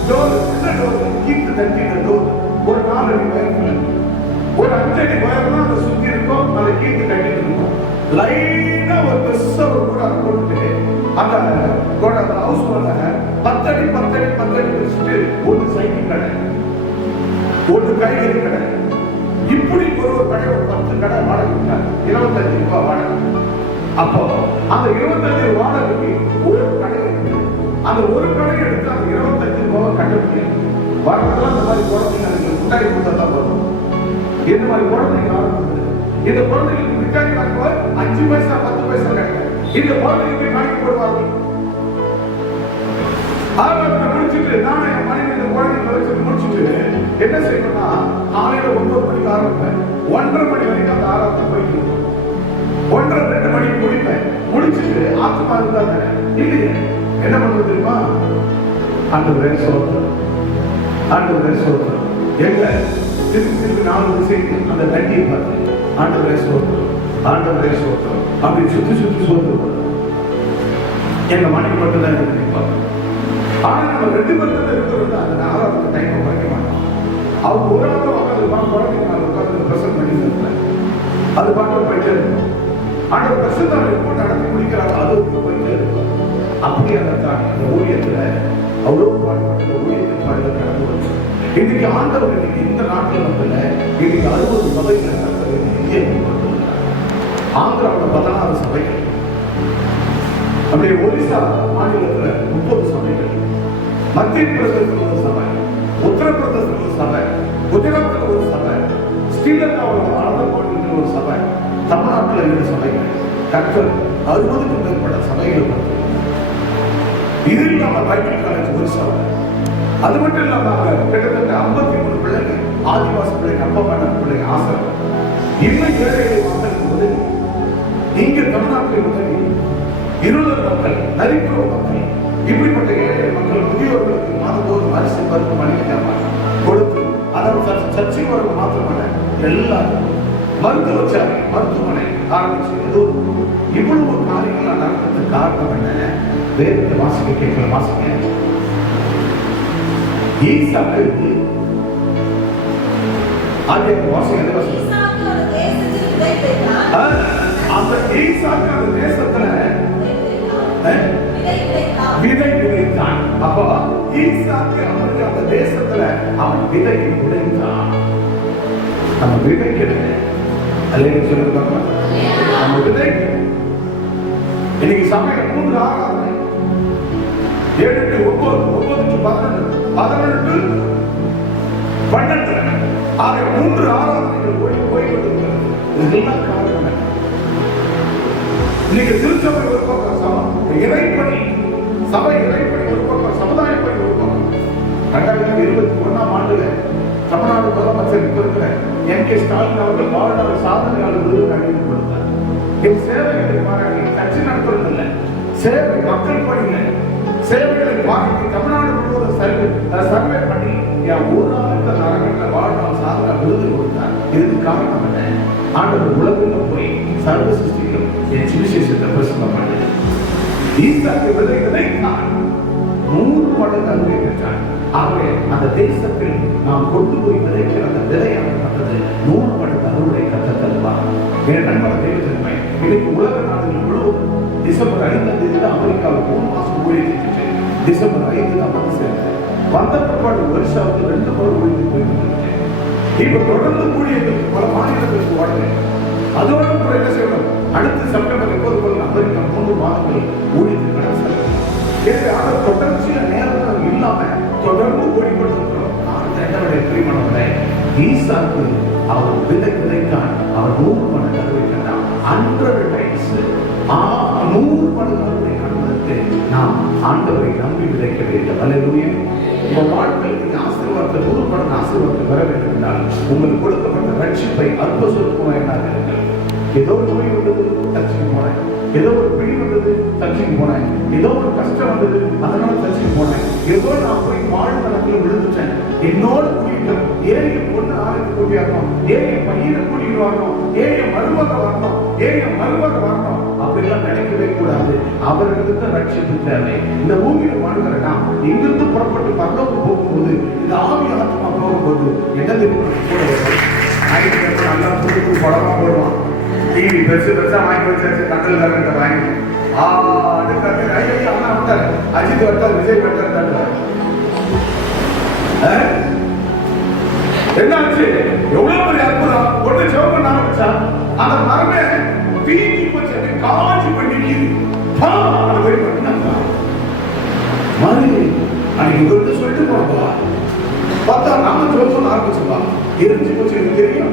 டோர், என்ன டோர்? கீத்து தட்டின டோர். ஒரு 4 அடி உயரத்துல, ஒரு 5 அடி உயரம் அதை சுத்தி இருக்கும். அதை கீத்து கட்டிட்டு இருக்கும். லைனா ஒரு பெருசா ஒரு கூட போட்டு அந்த ஹவுஸ் போல 10 அடி 10 அடி 10 அடி வச்சுட்டு ஒரு சைக்கிள் கடை, ஒரு காய்கறி கடை, இப்படி ஒரு கடை, ஒரு 10 கடை வாடகை விட்டாங்க. 25 ரூபாய் வாடகை. அப்போ அந்த 25 வாடகைக்கு ஒரு கடை இருக்கு. அந்த ஒரு கடை எடுத்து அந்த 25 ரூபாய் கட்ட முடியாது. வரலாம் இந்த மாதிரி குழந்தைங்க முட்டாய் கொடுத்தா தான் வரும். இந்த மாதிரி குழந்தைங்க ஆரம்பிச்சு இந்த குழந்தைங்களுக்கு மிட்டாய் வாங்குவார் 5 பைசா 10 பைசா கிடைக்கும். இந்த குழந்தைங்க கணக்கு போடுவார்கள். ஆரம்பத்தை முடிச்சுட்டு நானே என் மனைவி இந்த குழந்தைங்க முடிச்சுட்டு என்ன செய்யணும்னா காலையில 9 மணிக்கு ஆரம்பிப்பேன். 1:30 மணி வரைக்கும் அந்த ஆரம்பத்தை போயிட்டு 1:30 2 மணிக்கு முடிப்பேன். முடிச்சுட்டு ஆத்மா இருந்தாங்க இல்லையே என்ன பண்ணுவது தெரியுமா? ஆண்டவரே சோத்திரம், ஆண்டவரே சோத்திரம். எங்க திருப்பி 4 விஷயங்கள் அந்த தட்டியை பார்த்து ஆண்டவரே சோத்திரம், ஆண்டவரே சோத்திரம் அப்படி சுத்தி சுத்தி சோத்திரம். எங்க மனைவி மட்டும் தான் நினைப்பாங்க. ஆனா நம்ம 2 பேரும் இருக்கிறது அந்த ஆராதனை டைமை குறைக்க மாட்டோம். அவங்க ஒரு ஆள் உட்காந்து குழந்தைங்க உட்காந்து பிரசன்ட் பண்ணி இருப்பேன். அது பார்க்க போயிட்டே இருக்கும். ஆனா பிரசன்ட் ரிப்போர்ட் நடத்தி முடிக்கிறாங்க. அது போயிட்டே இருக்கும். அப்படி அந்த ஊழியத்துல அவ்வளவு பாடுபட்ட ஊழியத்தின் பாடுகள் கடந்து வந்து இன்னைக்கு ஆண்டவர் இன்னைக்கு இந்த நாட்டில் வந்து இன்னைக்கு 60 சபைகளை நடத்துறது இந்திய ஆந்திராவில் 16 சபைகள், அப்படியே ஒரிசா மாநிலத்துல 30 சபைகள், மத்திய பிரதேசத்தில் ஒரு சபை, உத்தரப்பிரதேசத்தில் ஒரு சபை, குஜராத்தில் ஒரு சபை, ஸ்ரீலங்காவில் ஆந்திர மாநிலத்தில் ஒரு சபை, தமிழ்நாட்டில் 2 சபைகள், கற்றல் 60க்கும் மேற்பட்ட சபைகள் வந்து இது இல்லாம பைபிள் காலேஜ் ஒரு சபை. அது மட்டும் இல்லாம கிட்டத்தட்ட 53 பிள்ளைங்க, ஆதிவாசி பிள்ளைங்க, அப்பமான பிள்ளைங்க ஆசிரியர், இன்னும் ஏழை மக்களுக்கு உதவி. இங்க தமிழ்நாட்டில் உதவி, இருளர் மக்கள், நரிக்குறவு மக்கள், இப்படிப்பட்ட ஏழை மக்கள் முதியோர்களுக்கு மாதந்தோறும் அரிசி பருப்பு மளிகை கொடுத்து, அதாவது சர்ச்சை வரவு மாத்திரமல்ல எல்லாரும் மருத்துவச்சாலை மருத்துவமனை ஆரம்பிச்சு ஏதோ இவ்வளவு காரியங்கள் நடக்கிறதுக்கு காரணம் என்ன? வேதத்தை வாசிக்க கேட்கிற வாசிக்க ஈசாக்கு அந்த ஈசாக்கு அந்த தேசத்துல விதை விதைத்தான். அப்போ ஈசாக்கு அவனுக்கு அந்த தேசத்துல அவன் விதையை விதைத்தான். நம்ம விதைக்கிறது அல்லது சொல்லுவாங்க நம்ம விதைக்கிறோம். இன்னைக்கு சமயம் 3 ஆராதனை 7 to 9 9 to 11 11 to 12 ஆக 3 ஆராதனைகள் போய்கொண்டிருக்கிறது. இதெல்லாம் காரணம் இன்னைக்கு திருச்சபை ஒரு பக்கம் இறைப்பணி, சபை இறைப்பணி ஒரு பக்கம், சமுதாய பணி ஒரு பக்கம். 2021ஆம் ஆண்டுல தமிழ்நாடு முதலமைச்சர் இப்ப இருக்கிற எம்.கே. ஸ்டாலின் அவர்கள் வாழ்நாள் சாதனையாளர் விருது அளித்து கொடுத்தார். என் சேவைகளை பாராட்டி கட்சி நடத்துறது இல்லை, சேவை மக்கள் பணியில சேவைகளை பாராட்டி தமிழ்நாடு முழுவதும் சர்வே பண்ணி என் ஒரு நாளுக்கு நரகங்களை வாழ்நாள் சாதனை விருது கொடுத்தார். இதுக்கு காரணம் என்ன? ஆண்டவர் உலகில் போய் சர்வ சிருஷ்டிக்கும் என் சுவிசேஷத்தை பிரசங்கம் பண்ணது. ஈசாக்கு விதைத்தான் 100 மடங்கு அன்பை பெற்றான். ஆகவே அந்த தேசத்தில் நாம் கொண்டு போய் விதைக்கிற அந்த விதையானது 100 மடங்கு அறுவடை கத்த தருவார். என் நண்பர் தேவத்தின்மை இன்னைக்கு உலக நாடுகள் முழுவதும் டிசம்பர் 5ஆம் தேதி அமெரிக்காவில் 3 மாசம் ஊழியர்கிட்டு டிசம்பர் 5 தான் வந்து சேர்ந்தேன். வந்த பிற்பாடு வருஷாவுக்கு 2 முறை ஊழியர் போயிட்டு இப்ப தொடர்ந்து ஊழியர்களுக்கு பல மாநிலங்களுக்கு வாழ்க்கை. அதோட கூட என்ன செய்யணும்? அடுத்த செப்டம்பர் 30 அமெரிக்கா 3 மாதங்கள் ஊழியர்கள் கடை ஆனால் தொடர்ச்சியா நேரம் இல்லாம தொடர்ந்து ஓடிக்கொண்டிருக்கிறோம். ஈசாக்கு அவர் விதைத்தான். அவர் 100 மடங்கு அறுவடை கண்டார். 100 times 100 மடங்கு அறுவடை கண்டதற்கு நாம் ஆண்டவரை நம்பி விதைக்க வேண்டும். அல்லேலூயா. உங்க வாழ்க்கையில் ஆசீர்வாதத்தை 100 மடங்கு ஆசீர்வாதத்தை பெற வேண்டும் என்றால் உங்களுக்கு கொடுக்கப்பட்ட ரட்சிப்பை அற்ப சொற்பமாக எண்ணாதீர்கள். ஏதோ ஒரு நோய் வந்தது சர்ச்சைக்கு போனேன், ஏதோ ஒரு பிடி வந்தது சர்ச்சைக்கு போனேன், ஏதோ ஒரு கஷ்டம் வந்தது அதனால சர்ச்சைக்கு போனேன், ஏதோ நான் போய் வாழ்வதற்கு விழுந்துட்டேன், என்னோட கூட்டிட்டு ஏழைய பொண்ணு ஆளுக்கு கூட்டி வரணும், ஏழைய பையனை கூட்டிட்டு வரணும், ஏழைய மருமக வரணும், ஏழைய மருமக வரணும் அப்படிலாம் நினைக்கவே கூடாது. அவர்களுக்கு ரட்சிப்பு தேவை. இந்த பூமியில வாழ்கிறனா இங்கிருந்து புறப்பட்டு பரலோகம் போகும்போது இந்த ஆவி ஆத்மா போகும்போது என்ன தெரியும் நல்லா புது படமா போடுவான். டிவி பெருசு பெருசா வாங்கி வச்சாச்சு, கண்டல் கரண்ட வாங்கி அஜித் வட்டார், விஜய் வட்டார். என்னாச்சு? எவ்வளவு பெரிய அற்புதம்! ஒண்ணு ஜெபம் பண்ண ஆரம்பிச்சா அந்த மரமே வீங்கி போச்சு, காஞ்சி பண்ணி அன்னைக்கு சொல்லிட்டு போனப்பா பார்த்தா நாம ஜெபம் பண்ண ஆரம்பிச்சுப்பா. எரிஞ்சு போச்சு. எனக்கு தெரியும்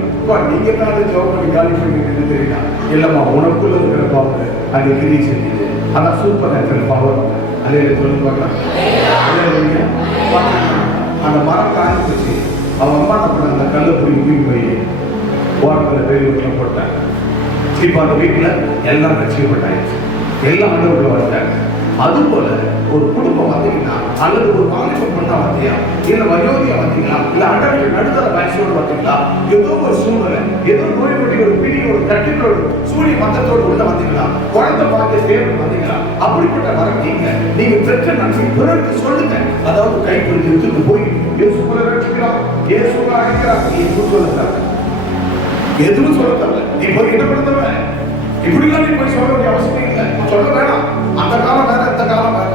நீங்க தான் ஜெபம் பண்ணி காலி பண்ணிட்டு தெரியுமா? இல்லம்மா, உனக்குள்ள இருக்கிற பவர் அங்கே கிரியை செஞ்சது. அதான் சூப்பர் நேச்சுரல் பவர். அதே சொல்லி பார்க்கலாம். அந்த மரம் காஞ்சி போச்சு. அவன் அம்மா பண்ண அந்த கல்லை பிடிங்கி போய் ஓரத்தில் பெரிய வீட்டில் போட்டாங்க. இப்போ அந்த வீட்டில் எல்லாம் ரசிக்கப்பட்டாயிடுச்சு, எல்லாம் ஆண்டவர்களை வந்தாங்க. அதுபோல ஒரு குடும்பம் வந்தீங்கன்னா, அல்லது ஒரு வாலிபம் பண்ண வந்தியா, இல்ல வயோதியா வந்தீங்களா, இல்ல அண்டர்கள் நடுத்தர வயசோடு வந்தீங்களா, ஏதோ ஒரு சூழ்நிலை, ஏதோ நோய் நொடி, ஒரு பிடி, ஒரு கட்டிலோடு சூரிய மந்தத்தோடு உள்ள வந்தீங்களா, குழந்தை பார்த்து சேர்ந்து வந்தீங்களா, அப்படிப்பட்ட வரம் நீங்க பெற்ற நன்மை பிறருக்கு சொல்லுங்க. அதாவது கை பிடித்து போய் இயேசுவை ரட்சிக்கிறார், இயேசுவை அழைக்கிறார், எதுவும் சொல்லுறாங்க, எதுவும் சொல்ல தரல. நீ போய் என்ன பண்ணுறவ இப்படிலாம் நீ போய் சொல்ல வேண்டிய அவசியம் இல்லை. சொல்ல வேணாம். அந்த காலம் வேற, இந்த காலம் வேற.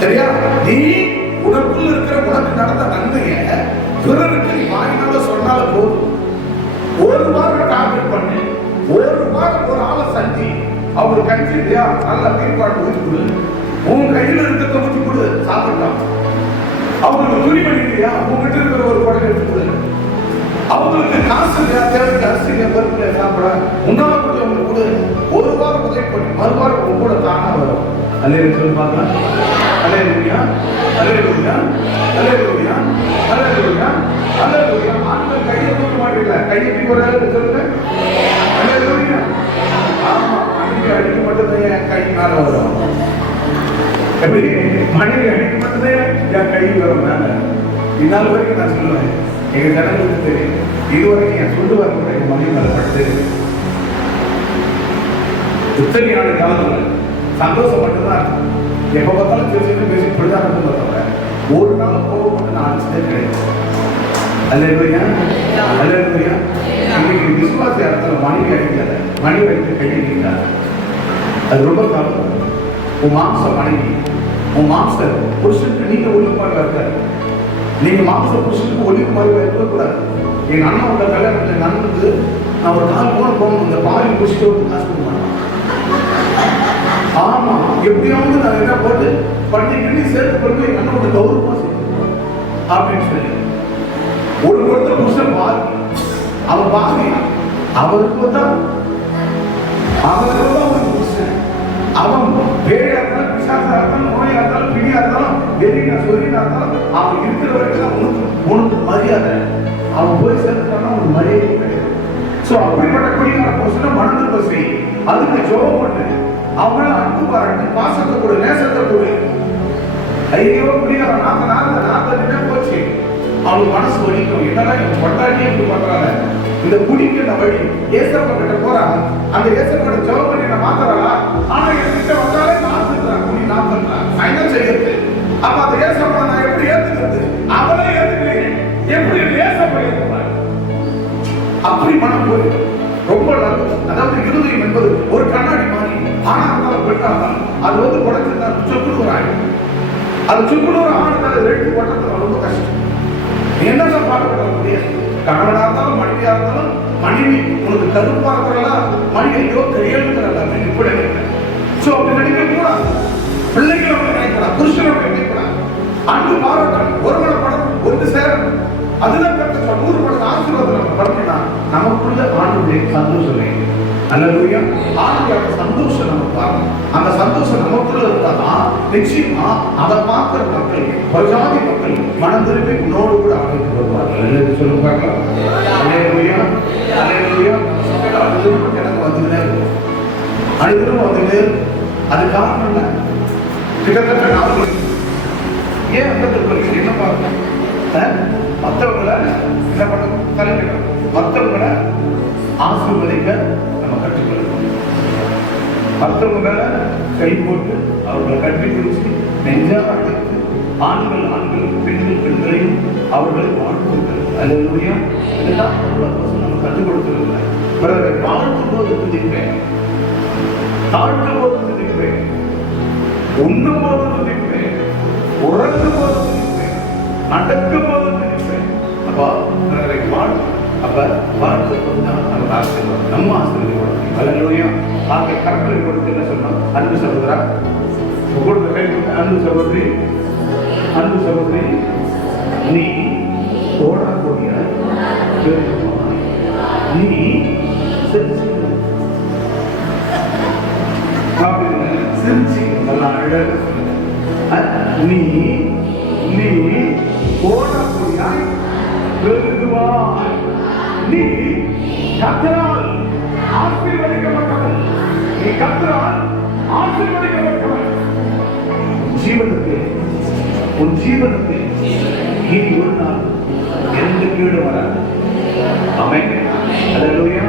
சரியா? நீ உனக்குள்ள இருக்கிற உனக்கு நடந்த நன்மையை பிறருக்கு நீ வாங்கினால சொன்னால போதும். ஒரு வாரம் டார்கெட் பண்ணு, ஒரு வாரம் ஒரு ஆளை சந்தி, அவங்க கஞ்சி இல்லையா நல்ல தீர்ப்பாடு ஊற்றி கொடு, உன் கையில இருக்கிறத ஊற்றி கொடு, சாப்பிடலாம். அவங்களுக்கு துணி பண்ணி இல்லையா, உங்ககிட்ட இருக்கிற ஒரு குடை எடுத்து கொடு. அவங்களுக்கு காசு இல்லையா, தேவைக்கு அரிசி இல்லையா, பருப்பு சாப்பிட உன்னால கூட அவங்களுக்கு கொடு. ஒரு வாரம் உதவி பண்ணி மறுவாரம் உங்க கூட தானா வரும். அல்லேலூயா சொல்லி பார்க்கலாம். அல்லேலூயா, அல்லேலூயா, அல்லேலூயா, அல்லேலூயா, அல்லேலூயா. ஆண்கள் கையை தூக்க மாட்டீங்களா? கையை தூக்க சொல்லுங்க. அல்லேலூயா. ஆமா, மனைவி அடிக்க மட்டும்தான் என் கை மேல வரும். எப்படி மனைவி அடிக்க மட்டும்தான் என் கை வரும் மேல. இந்நாள் வரைக்கும் நான் சொல்லுவேன், எங்க ஜனங்களுக்கு தெரியும், இதுவரைக்கும் என் சொல்லு வரக்கூட என் மனைவி மேல பட்டு இத்தனை ஆண்டு காலத்தில் சந்தோஷம் மட்டும்தான் இருக்கும். எப்ப பார்த்தாலும் பேசி இப்படிதான் தவிர ஒரு நாள் கோபப்பட்டு நான் அடிச்சதே கிடையாது. அல்லேலூயா, அல்லேலூயா. இன்னைக்கு விசுவாச இடத்துல மனைவி அடிக்கல, மனைவி அடிக்க கையெழுத்தாங்க. அது ரொம்ப தப்பு. உன் மாம்ச மனைவி, உன் மாம்ச புருஷனுக்கு நீங்க ஒழுங்குமாக இருக்காரு. நீங்க மாம்ச புருஷனுக்கு ஒழுங்குமாக இருக்கக்கூடாது. எங்க அண்ணாவோட கல்யாணத்துல நடந்தது, நான் ஒரு 4 போகணும், இந்த பால் குடிச்சிட்டு வந்து காசு கொடுக்க மாட்டேன். ஆமா, எப்படியாவது நான் என்ன போட்டு பண்டிகை சேர்த்து கொண்டு எங்க அண்ணாவோட கௌரவமா செய்யணும் அப்படின்னு சொல்லி ஒரு பொறுத்த புருஷன் பாதி, அவன் பாதி, அவருக்கு தான் ஒரு புருஷன். அவன் பேயா இருந்தாலும், பிசாசா இருந்தாலும், நோயா இருந்தாலும், பிடியா இருந்தாலும், வெளியா சொல்லியா இருந்தாலும், அவன் இருக்கிற வரைக்கும் உனக்கு மரியாதை. அவன் போய் சேர்த்துட்டானா உனக்கு மரியாதை கிடையாது. சோ அப்படிப்பட்ட குடிகார புருஷனை மனதில் செய், அதுக்கு ஜோபம் பண்ணு, அவங்கள அன்பு பாராட்டு, பாசத்தை கொடு, நேசத்தை கொடு. ஐயோ குடிகார நாத்த போச்சு, அவனுக்கு மனசு வலிக்கும். என்னடா என் பொட்டாட்டியே இப்படி பண்றாங்க, இந்த குடிக்கிற வழி ஏசப்பா கிட்ட போறாங்க, அந்த ஏசப்பா ஜெபம் பண்ணி நான் மாத்துறாளா, ஆனா என்கிட்ட வந்தாலே மாத்துறான், குடி நான் பண்றேன், நான் என்ன செய்யறது? அப்ப அந்த ஏசப்பா நான் எப்படி ஏத்துக்கிறது? அவளே ஏத்துக்கலையே, எப்படி ஏசப்பா ஏத்துப்பாரு? அப்படி மனம் போய் ரொம்ப நல்லது. அதாவது இருதயம் என்பது ஒரு கண்ணாடி மாதிரி, ஆனா இருந்தாலும் பெண்ணா இருந்தாலும் அது குறைச்சிருந்தா சொக்குனூர் ஆயிடும். அது சொக்குனூர் ஆனதால 2 ஓட்டத்தில் ரொம்ப கஷ்டம். என்னதான் பாடுபட முடியாது. கணவனா இருந்தாலும் மனைவியா இருந்தாலும், மனைவி உனக்கு கருப்பா இருக்கிறா, மனைவி ஐயோ கையெழுத்துறா இப்படி நினைக்கிறேன். சோ அப்படி நினைக்க கூடாது. பிள்ளைகளை நினைக்கலாம், புருஷனை நினைக்கலாம், அன்பு பாராட்டம், ஒருவனை படம் ஒன்று சேரணும். அதுதான் கருத்து. 100 மடங்கு ஆசீர்வாதம் நம்ம படம்னா நமக்குள்ள ஆண்டுடைய சந்தோஷம் வேணும். அல்லேலூயா. ஆண்டுடைய சந்தோஷம் நம்ம பார்க்கணும். அந்த சந்தோஷம் நமக்குள்ள இருந்தாதான் நிச்சயமா அதை பார்க்கிற மக்கள், பிரஜாதி மக்கள் மனம் திரும்பி உன்னோடு கூட அழைத்து வருவார்கள். சொல்லுங்க பார்க்கலாம். அல்லேலூயா, அல்லேலூயா. எனக்கு வந்துட்டே இருக்கும், அனைவரும் வந்துட்டே. அது காரணம் என்ன? கிட்டத்தட்ட 4 ஏன் அந்த திருப்பதி என்ன பார்க்கணும்? மற்றவங்களை என்ன பண்ணணும்? தலைக்கணும். மற்றவங்களை ஆசீர்வதிக்க நம்ம கற்றுக்கொள்ளணும். மற்றவங்க மேல கை போட்டு அவர்களை கட்டி பிடிச்சு நெஞ்சாக அழைத்து ஆண்கள் பெண்கள் பெண்களையும் அவர்களை வாழ்த்துங்கள். அல்லேலூயா. இதெல்லாம் நம்ம கற்றுக் கொடுத்திருக்கிறேன். பிறரை வாழ்த்தும் போது துதிப்பேன், தாழ்த்தும் போது துதிப்பேன், உண்ணும் போது துதிப்பேன், உறங்கும் போது துதிப்பேன், நடக்கும் போது துதிப்பேன். அப்பா பிறரை வாழ்த்து. அப்ப வாழ்த்தும் போது தான் நமக்கு ஆசீர்வாதம், நம்ம ஆசீர்வாதம். அல்லேலூயா. ஆகிய கற்களை கொடுத்து என்ன சொன்னோம்? அன்பு சகோதரா கொடுத்த கை கொடுத்த அன்பு சகோதரி, அன்பு சகோதரி, நீ ஓடக்கூடிய நீ சிரிச்சி நல்லா அழகு. நீ நீ ஓடக்கூடிய பெருகுவாய். நீ கர்த்தரால் ஆசீர்வதிக்கப்பட்டவன். நீ கர்த்தரால் ஆசீர்வதிக்கப்பட்டவன். உன் ஜீவனுக்கு இனி ஒரு நாள் எந்த கீழே வராது. ஆமென். அல்லேலூயா.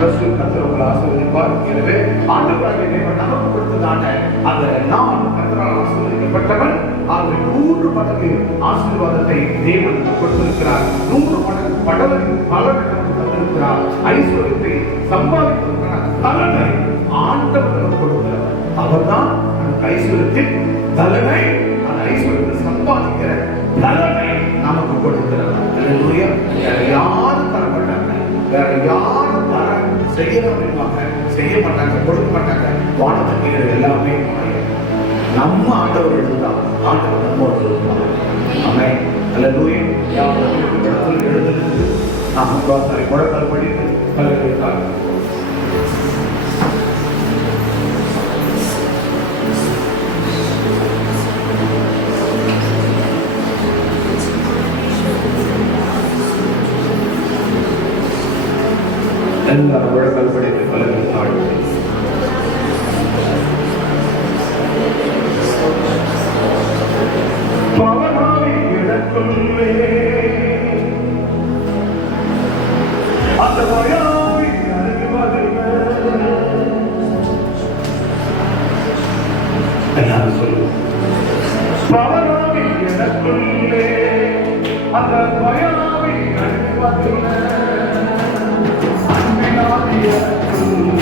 கர்த்தர் உங்களை ஆசீர்வதிப்பார். எனவே ஆண்டவராகிய தேவன் நமக்கு கொடுத்ததான அந்த நான் கர்த்தரால் ஆசீர்வதிக்கப்பட்டவன். ஆக 100 மடங்கு ஆசீர்வாதத்தை தேவன் கொடுத்திருக்கிறார். 100 மடங்கு பலனை நமக்கு தந்திருக்கிறார். ஐஸ்வர்யத்தை சம்பாதித்திருக்கிறார். பலனை ஆண்டவர் நமக்கு கொடுக்கிறார். அவர்தான் நமக்கு ஐஸ்வர்யத்தின் பலனை, அந்த ஐஸ்வர்யத்தை சம்பாதிக்கிற பலனை நமக்கு கொடுக்கிறார். அல்லேலூயா. வேற யாரும் தர மாட்டாங்க, வேற யாரும் தர செய்ய மாட்டாங்க, கொடுக்க மாட்டாங்க. வானத்துக்கு எல்லாமே நம்ம ஆண்டவர் இருந்தால் ஆண்டவர் நம்மோடு இருந்தார். ஆமென். அல்லேலூயா. யாரும் எழுதுறது நாம் முழக்கால் படித்து பலருக்காக எல்லாரும் முழக்கால் படித்து பலருக்காக பவனாவி இடக்குள்ளே அந்த பயாவி எல்லாரும் சொல்லுவோம். பவனாவி இடக்குள்ளே அந்த பயாவி அன்புள்ள அன்பினாதி இடக்குள்ளே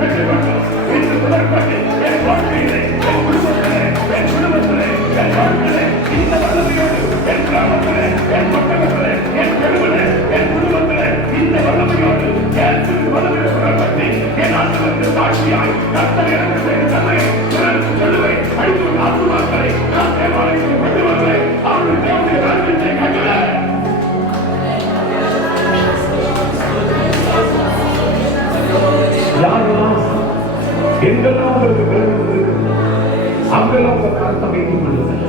பெற்றுக்கொண்டோம். இன்று முதற்கொண்டு என் வாழ்க்கையிலே, என் குடும்பத்திலே, என் குடும்பத்திலே, என் வாழ்க்கையிலே இந்த வல்லமையோடு என் கிராமத்திலே, என் பட்டணத்திலே, என் தெருவிலே, என் குடும்பத்திலே இந்த வல்லமையோடு என் வல்லமையை சுரப்பட்டு என் ஆண்டவருக்கு சாட்சியாய் கர்த்தர் எனக்கு செய்த நன்மையை பிறருக்கு சொல்லுவேன். அழிக்கும் ஆத்துமாக்களை நான் தேவாலயத்தில் கொண்டு வருவேன். அவர்கள் தேவனுடைய ராஜ்யத்தை கட்டுவேன். யாரெல்லாம் எங்கெல்லாம் உங்களுக்கு விளக்கம் இருக்கிறது அங்கெல்லாம் உங்க கருத்தை வைத்துக் கொள்ளுங்கள்.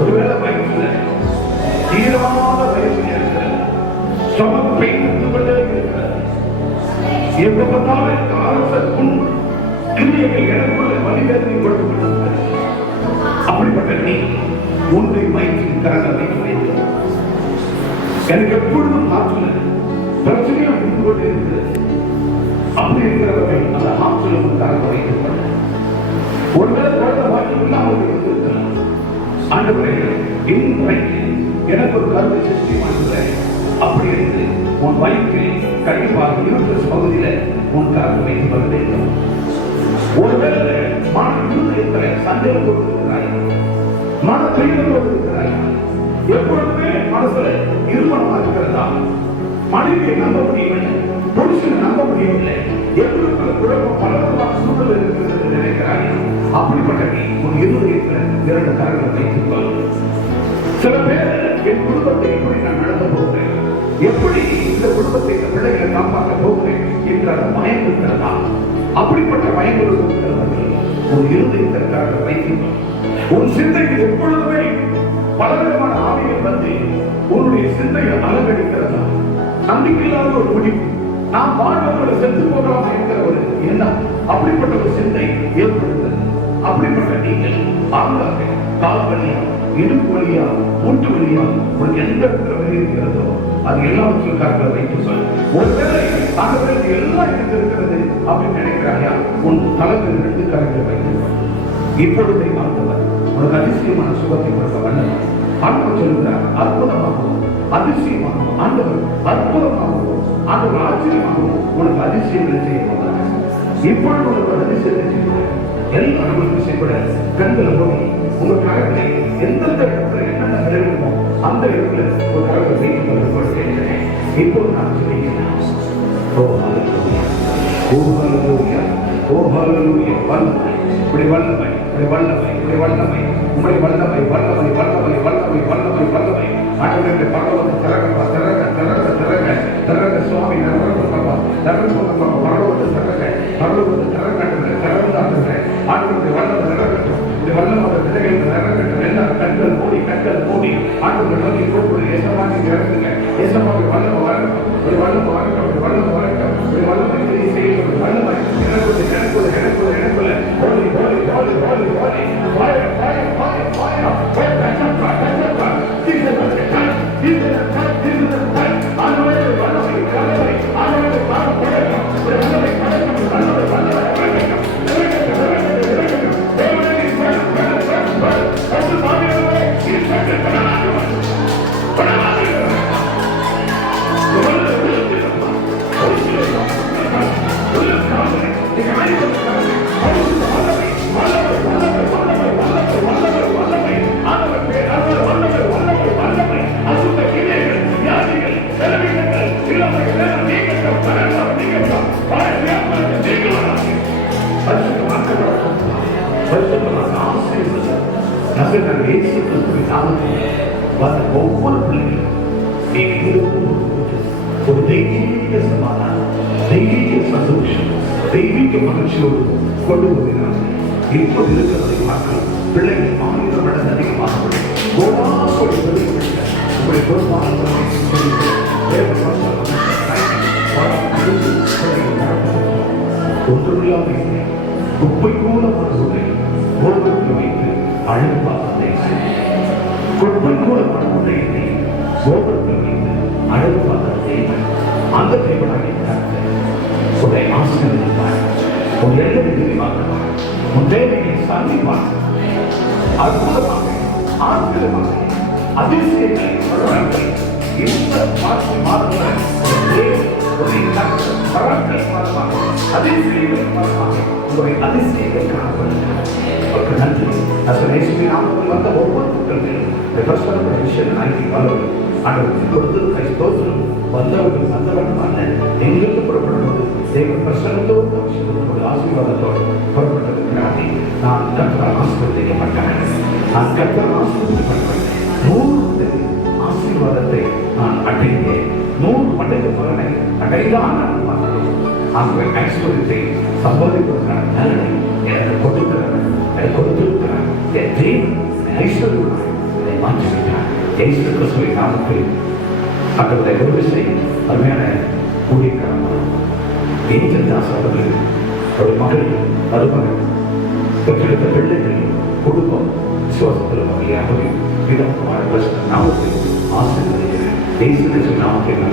ஒருவேளை வயிற்றுல தீராத வயசு இருக்கிறது, ஸ்டொமக் பெயின் இருந்து கொண்டே இருக்கிறது, எப்ப பார்த்தாலும் எனக்கு ஆரம்ப புண் கிரியைகள் எனக்குள்ள வலிவேதனை கொடுத்து கொண்டிருக்கிறது. அப்படிப்பட்ட நீ ஒன்றை வயிற்றில் கரங்களை வைத்து வைத்து எனக்கு எப்பொழுதும் ஆற்றுல பிரச்சனையும் இருந்து கொண்டே இருக்கிறது. அப்படி இருக்கிறவர்கள் அந்த ஆற்றுல ஒரு கரங்களை வைத்து ஒருவேளை குழந்தை வாக்கியம் இல்லாமல் இருந்திருக்கலாம். ஆண்டவரே இன்றைக்கு எனக்கு ஒரு கருத்தை சிருஷ்டி பண்ணுகிறேன். அப்படி இருந்து உன் வயிற்றில் கண்டிப்பாக யூட்ரஸ் பகுதியில உன் கருத்தை வைத்து வர வேண்டும். ஒருவேளை மன இருக்கிற சந்தேகம் கொடுத்திருக்கிறாய், மன தெய்வத்தோடு இருக்கிறாய், எப்பொழுதுமே மனசுல இருமணமா இருக்கிறதா, மனைவியை நம்ப முடியவில்லை, புருஷனை நம்ப முடியவில்லை, எப்படி குழப்பம் பலவிதமான சூழல் இருக்கிறது என்று நினைக்கிறாய். அப்படிப்பட்ட நீ உன் இருதயத்தில் 2 கரங்களை வைத்துக் கொள். சில பேர் என் குடும்பத்தை எப்படி நான் நடத்த போகிறேன், எப்படி இந்த குடும்பத்தை இந்த பிள்ளைகளை காப்பாற்ற போகிறேன் என்ற பயம் இருக்கிறதா? அப்படிப்பட்ட பயங்கள் இருக்கிறவர்கள் உன் இருதயத்தில் கரங்களை வைத்துக் கொள். உன் சிந்தையில் எப்பொழுதுமே பலவிதமான ஆவிகள் வந்து உன்னுடைய சிந்தையை அலங்கடிக்கிறதா? நம்பிக்கையில்லாத ஒரு முடிவு, நாம் வாழ்வதோடு செத்து போகலாம் என்கிற ஒரு எண்ணம், அப்படிப்பட்ட ஒரு சிந்தை ஏற்படுகிறது. அப்படிப்பட்ட நீங்கள் ஆங்காக கால் வழியா, இடுப்பு வழியா, மூட்டு வழியா உங்களுக்கு எந்த இடத்துல வழி இருக்கிறதோ அது எல்லாவற்றையும் கரங்களை வைத்து சொல். ஒருவேளை அந்த எல்லாம் இருக்கிறது அப்படின்னு நினைக்கிறாயா, உன் தலைமையில் 2 கரங்களை வைத்து இப்பொழுதே ஆண்டவர் உனக்கு அதிசயமான சுகத்தை கொடுக்க வல்லவர். ஆண்டவர் சொல்லுகிறார், அற்புதமாகவும் அதிசயமாகவும் ஆண்டவர் அற்புதமாகவும் ஆண்டவர் ஆச்சரியமாகவும் உனக்கு அதிசயங்களை செய்ய போகிறார். இப்பொழுது உனக்கு அதிசயத்தை செய்கிறார். எல்லாம் உங்களுக்கு செய்யப்பட கண்களை போய் உங்க கரங்களை எந்தெந்த இடத்துல என்னென்ன விளைவுமோ அந்த இடத்துல ஒரு கரங்களை வைத்து கொள்கிறேன். இப்போது நான் சொல்லிக்கிறேன், ஓ ஹல்லேலூயா, ஓ ஹல்லேலூயா, ஓ ஹல்லேலூயா. வல்லமை, இப்படி வல்லமை, இப்படி வல்லமை, இப்படி வல்லமை, உம்முடைய வல்லமை, வல்லமை, வல்லமை, வல்லமை, வல்லமை, வல்லமை. ஆண்டவரே பரலோகத்தை திறங்கப்பா, திறங்க, திறங்க, திறங்க, திறங்க சுவாமி, திறங்கப்பா, திறங்கப்பா, பரலோகத்தை திறங்க, பரலோகத்தை திறங்கட்டுங்க, திறந்தாட்டுங்க. ஆண்டவருடைய வல்லமை திறங்கட்டும், இந்த வல்லமை திரைகள் திறங்கட்டும். எல்லாம் கண்கள் மூடி ஆண்டவரை நோக்கி கூப்பிடு. ஏசமா நீங்க இறங்குங்க, ஏசமாவுடைய வல்லமை வரட்டும், ஒரு வல்லமை வரட்டும், ஒரு வல்லமை வரட்டும், ஒரு வல்லமை செய்யும், ஒரு வல்லமை எனக்குள்ள எனக்குள்ள எனக்குள்ள எனக்குள்ள Holi Holi Holi Holi Holi fire fire fire fire fire கச்சப்பா கச்சப்பா ஆண்டவரே வல்லமை வல்லமை ஆண்டவரே பாவம் போடட்டும், ஒரு வல்லமை படைக்கும், வல்லமை வல்லமை படைக்கும், தேவனே பரிசு ஆவியானவரே இன்ஸ்ட்ரக்ட் பண்ணாதீங்க பண்ணாதீங்க ஒவ்வொரு பிள்ளைகளும் ஒரு தெய்வீக சமாதானம், தெய்வீக சந்தோஷம், தெய்வீக மகிழ்ச்சியோடு கொண்டு வருகிறார்கள். இப்போது இருக்கிறதை மக்கள் பிள்ளைகள் 1000 மடங்கு அதிகமாக உங்களுடைய ஒன்றுமில்லாமல் குப்பை கூட மனதை கோபுரத்தில் வைத்து அழகு பார்ப்பதை, குப்பை கூட மனதை கோபுரத்தில் வைத்து அழகு பார்த்த தேவன், அந்த தேவனாகிய கர்த்தர் உன்னை ஆசீர்வதிப்பார், உன் எல்லையை விரிவாக்குவார், உன் தேவையை சந்திப்பார். அற்புதமாக, ஆச்சரியமாக, அதிசயங்களை வளர்த்து இந்த மாதத்தில் ஒரு கர்த்தர் பராக்கிரமமாக அதிசயங்கள் உங்களுடைய அதிசயங்கள் காணப்படுகிறது. அவருக்கு நன்றி. இயேசுவின் நாமத்தில் வந்த ஒவ்வொரு குற்றங்களும் இந்த பிரசவ விஷயம் நாய்க்கு வளரும் ஆண்டவருக்கு கொடுத்து கை தோற்றம் வந்தவர்கள் வந்தவர்களான எங்களுக்கு புறப்படுவது தேவன் பிரசனத்தோடு விஷயத்தோடு ஆசீர்வாதத்தோடு புறப்பட்டிருக்கிறாரே. நான் கர்த்தரால் ஆசீர்வதிக்கப்பட்டேன். நான் கர்த்தரால் ஆசீர்வதிக்கப்பட்டேன். 100 ஆசீர்வாதத்தை நான் அடைந்தேன். 100 மடங்கு பலனை அடைந்தான். அந்த ஐஸ்வர்யத்தை சம்பாதிப்பதற்கான நலனை எனக்கு கொடுக்கிறார். எனக்கு கொடுத்திருக்கிறார். என் தேவன் ஐஸ்வர்யமாக இதை மாற்றிவிட்டார். இயேசு கிறிஸ்துவின் நாமத்தில் அவருடைய விருப்பத்தை அருமையான ஊழியக்காரமாக ஏஞ்சல் தாஸ் அவர்கள் ஒரு மகள் மருமகன் பெற்றெடுத்த பிள்ளைகள் குடும்பம் விசுவாசத்தில் வகையாகவே நாமத்தில் ஆசீர்வதிக்கிறேன். இயேசு கிறிஸ்துவின் நாமத்தில்